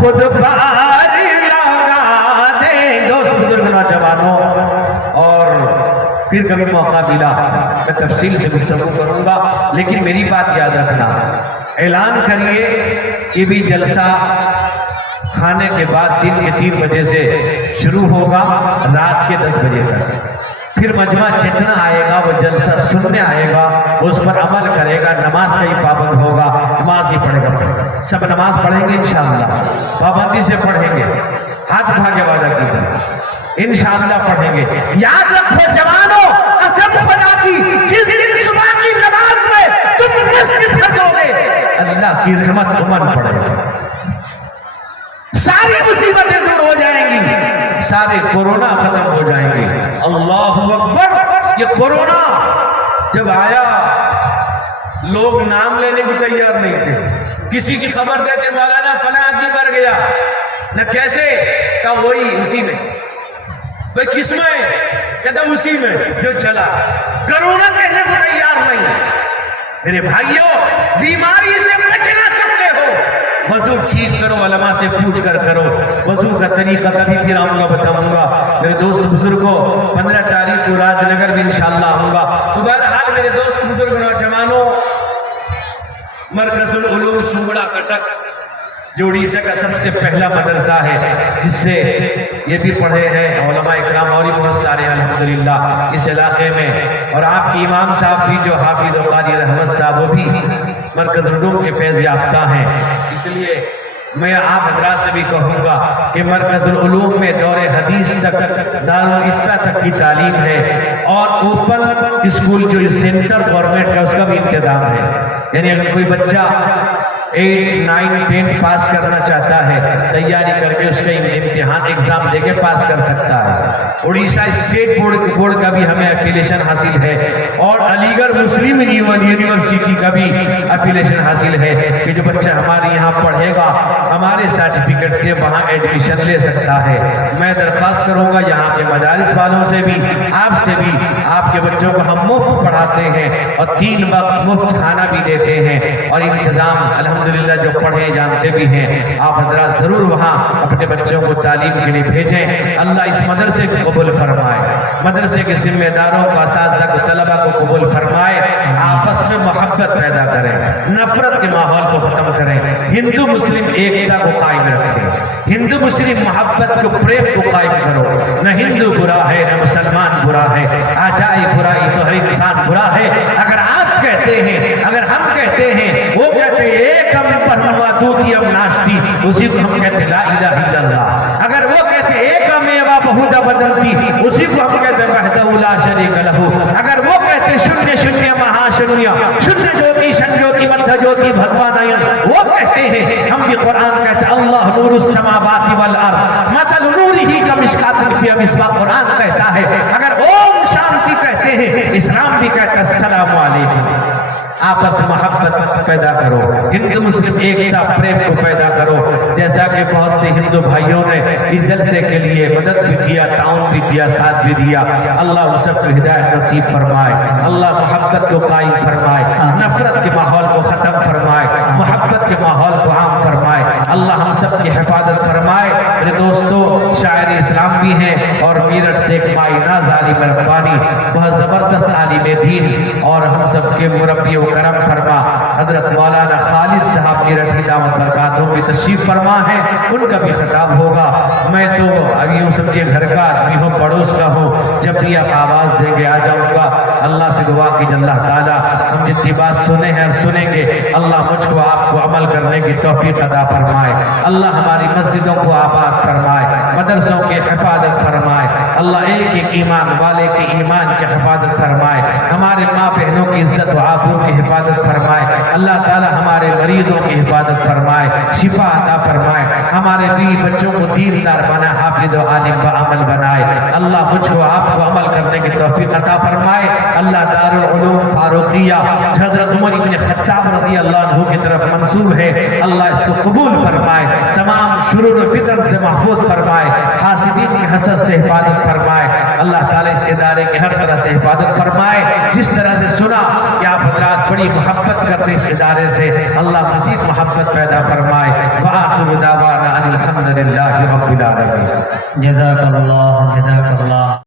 خود پار لگا دیں، دوست بزرگ نوجوانوں، اور پھر کبھی موقع ملا میں تفصیل سے گفتگو کروں گا، لیکن میری بات یاد رکھنا، اعلان کریے یہ بھی جلسہ کھانے کے بعد دن کے 3 بجے سے شروع ہوگا، رات کے 10 بجے تک، پھر مجمع جتنا آئے گا وہ جلسہ سننے آئے گا، اس پر عمل کرے گا، نماز کا ہی پابند ہوگا، نماز ہی پڑھے گا، سب نماز پڑھیں گے انشاءاللہ، پابندی سے پڑھیں گے، ہاتھ اٹھا کے وعدہ کیجیے انشاءاللہ پڑھیں گے، یاد رکھو جوانوں، قسم خدا کی جس دن صبح کی نماز میں تم مسجد پھٹو گے اللہ کی رحمت تمن پڑے گا، ساری مصیبتیں دور ہو جائیں گی، سارے کورونا ختم ہو جائیں گے، اللہ اکبر۔ یہ کورونا جب آیا لوگ نام لینے کو تیار نہیں تھے، کسی کی خبر دیتے مولانا فلاں آدمی مر گیا، نہ کیسے کہا وہی اسی میں، بھئی کس میں کہتا اسی میں جو چلا، کورونا کہنے کو تیار نہیں۔ میرے بھائیوں، بیماری سے بچنا چاہتے ہو وضو ٹھیک کرو، علماء سے پوچھ کر کرو، وضو کا طریقہ کبھی پھر آؤں گا بتاؤں گا، میرے دوست بزرگوں 15 تاریخ کو راج نگر بھی انشاءاللہ آؤں گا۔ تو بہرحال میرے دوست بزرگ نوجوانوں، مرکز العلوم سنگڑا کٹک جو اڑیسہ کا سب سے پہلا مدرسہ ہے، جس سے یہ بھی پڑھے ہیں علماء اکرام اور بھی بہت سارے الحمدللہ اس علاقے میں، اور آپ کی امام صاحب بھی جو حافظ و قاری رحمت صاحب وہ بھی مرکز العلوم کے فیض یافتہ ہیں، اس لیے میں آپ حضرات سے بھی کہوں گا کہ مرکز العلوم میں دور حدیث تک دارالفتہ تک کی تعلیم ہے، اور اوپن اسکول جو سینٹر گورنمنٹ کا اس کا بھی انتظام ہے، یعنی اگر کوئی بچہ 8, 9, 10 پاس کرنا چاہتا ہے، تیاری کر کے اس کا امتحان ایگزام دے کے پاس کر سکتا ہے۔ اڑیسہ اسٹیٹ بورڈ کا بھی ہمیں ایفیلیشن حاصل ہے، اور علی گڑھ مسلم یونیورسٹی کا بھی ایفیلیشن حاصل ہے کہ جو بچہ ہمارے یہاں پڑھے گا ہمارے سرٹیفکیٹ سے وہاں ایڈمیشن لے سکتا ہے۔ میں درخواست کروں گا یہاں کے مدارس والوں سے بھی، آپ سے بھی، آپ کے بچوں کو ہم مفت پڑھاتے ہیں اور 3 وقت مفت کھانا بھی دیتے ہیں، اور انتظام الحمدللہ جو پڑھے جانتے بھی ہیں۔ آپ حضرات ضرور وہاں اپنے بچوں کو تعلیم کے لیے بھیجیں۔ اللہ اس مدرسے کو قبول فرمائے، مدرسے کے ذمہ داروں کو، اساتذہ کو، طلبہ کو قبول فرمائے، آپس میں محبت پیدا کریں، نفرت کے ماحول کو ختم کریں، ہندو مسلم ایکتا کو قائم رکھیں، ہندو مسلم محبت کو، پریم کو قائم کرو۔ نہ ہندو برا ہے نہ مسلمان برا ہے، آ جائے برائی تو ہر انسان برا ہے۔ اگر آپ کہتے ہیں، اگر ہم کہتے ہیں، وہ کہتے ہیں ایک ہم پرنوا دوتی اب ناشتی، اسی کو ہم کہتے لا الہ الا اللہ۔ اگر وہ کہتے ایک ہم ایوا بہودا بدلتی، اسی کو ہم کہتے وحدہ لا شریک لہ۔ اگر وہ کہتے شنیہ شنیہ مہا شنیہ، شنیہ جوتی شن جوتی مدھا جوتی بھگواناین، وہ کہتے ہیں، ہم بھی قرآن کہتے اللہ نور السماوات والارض مثل نورہ کمشکاۃ فیہا مصباح، قرآن کہتا ہے۔ اگر اوم شانتی کہتے ہیں، اسلام بھی کہتا ہے السلام علیکم۔ آپس محبت پیدا کرو، ہندو مسلم ایکتا پریم کو پیدا کرو، جیسا کہ بہت سے ہندو بھائیوں نے اس جلسے کے لیے مدد بھی کیا، تعاون بھی کیا، ساتھ بھی دیا۔ اللہ ان سب کو ہدایت نصیب فرمائے، اللہ محبت کو قائم فرمائے، نفرت کے ماحول کو ختم فرمائے، محبت کے ماحول کو عام فرمائے۔ اللہ ہم سب کی حفاظت فرمائے۔ میرے دوستو، شاعر اسلام بھی ہیں، اور میرٹھ سے ایک مائنہ ظالم ربانی، بہت زبردست عالم دین اور ہم سب کے مربی و کرم فرما حضرت مولانا خالد صاحب کی رٹھی دعوت برکاتوں کی تشریف فرما ہے، ان کا بھی خطاب ہوگا۔ میں تو ابھی یوں سمجھے گھر کا آدمی ہوں، پڑوس کا ہوں، جب بھی آپ آواز دیں گے آ جاؤں گا۔ اللہ سے دعا کی اللہ تعالیٰ ہم جتنی بات سنے ہیں اور سنیں گے، اللہ مجھ کو آپ کو عمل کرنے کی توفیق عطا فرمائے۔ اللہ ہماری مسجدوں کو آباد فرمائے، مدرسوں کی حفاظت فرمائے۔ اللہ ایک ایک ایمان والے کے ایمان کی حفاظت فرمائے، ہمارے ماں بہنوں کی عزت و آبرو کی حفاظت فرمائے۔ اللہ تعالیٰ ہمارے مریضوں کی حفاظت فرمائے، شفا عطا فرمائے، ہمارے بیوی بچوں کو دیندار بنا، حافظ و عالم و عمل بنائے۔ اللہ مجھ کو آپ کو عمل کرنے کی توفیق عطا فرمائے۔ اللہ دارالعلوم فاروقیہ حضرت عمر بن خطاب رضی اللہ عنہ کی طرف منسوب ہے، اللہ اس کو قبول فرمائے، تمام شرور و فتن سے محفوظ فرمائے، حاسدین کی حسد سے حفاظت فرمائے۔ اللہ تعالیٰ اس ادارے کی ہر طرح سے حفاظت فرمائے۔ جس طرح سے سنا کہ آپ حضرات بڑی محبت کرتے اس ادارے سے، اللہ مزید محبت پیدا فرمائے۔ وآخر دعوانا ان الحمد للہ رب العالمین۔ جزاک اللہ، جزاک اللہ۔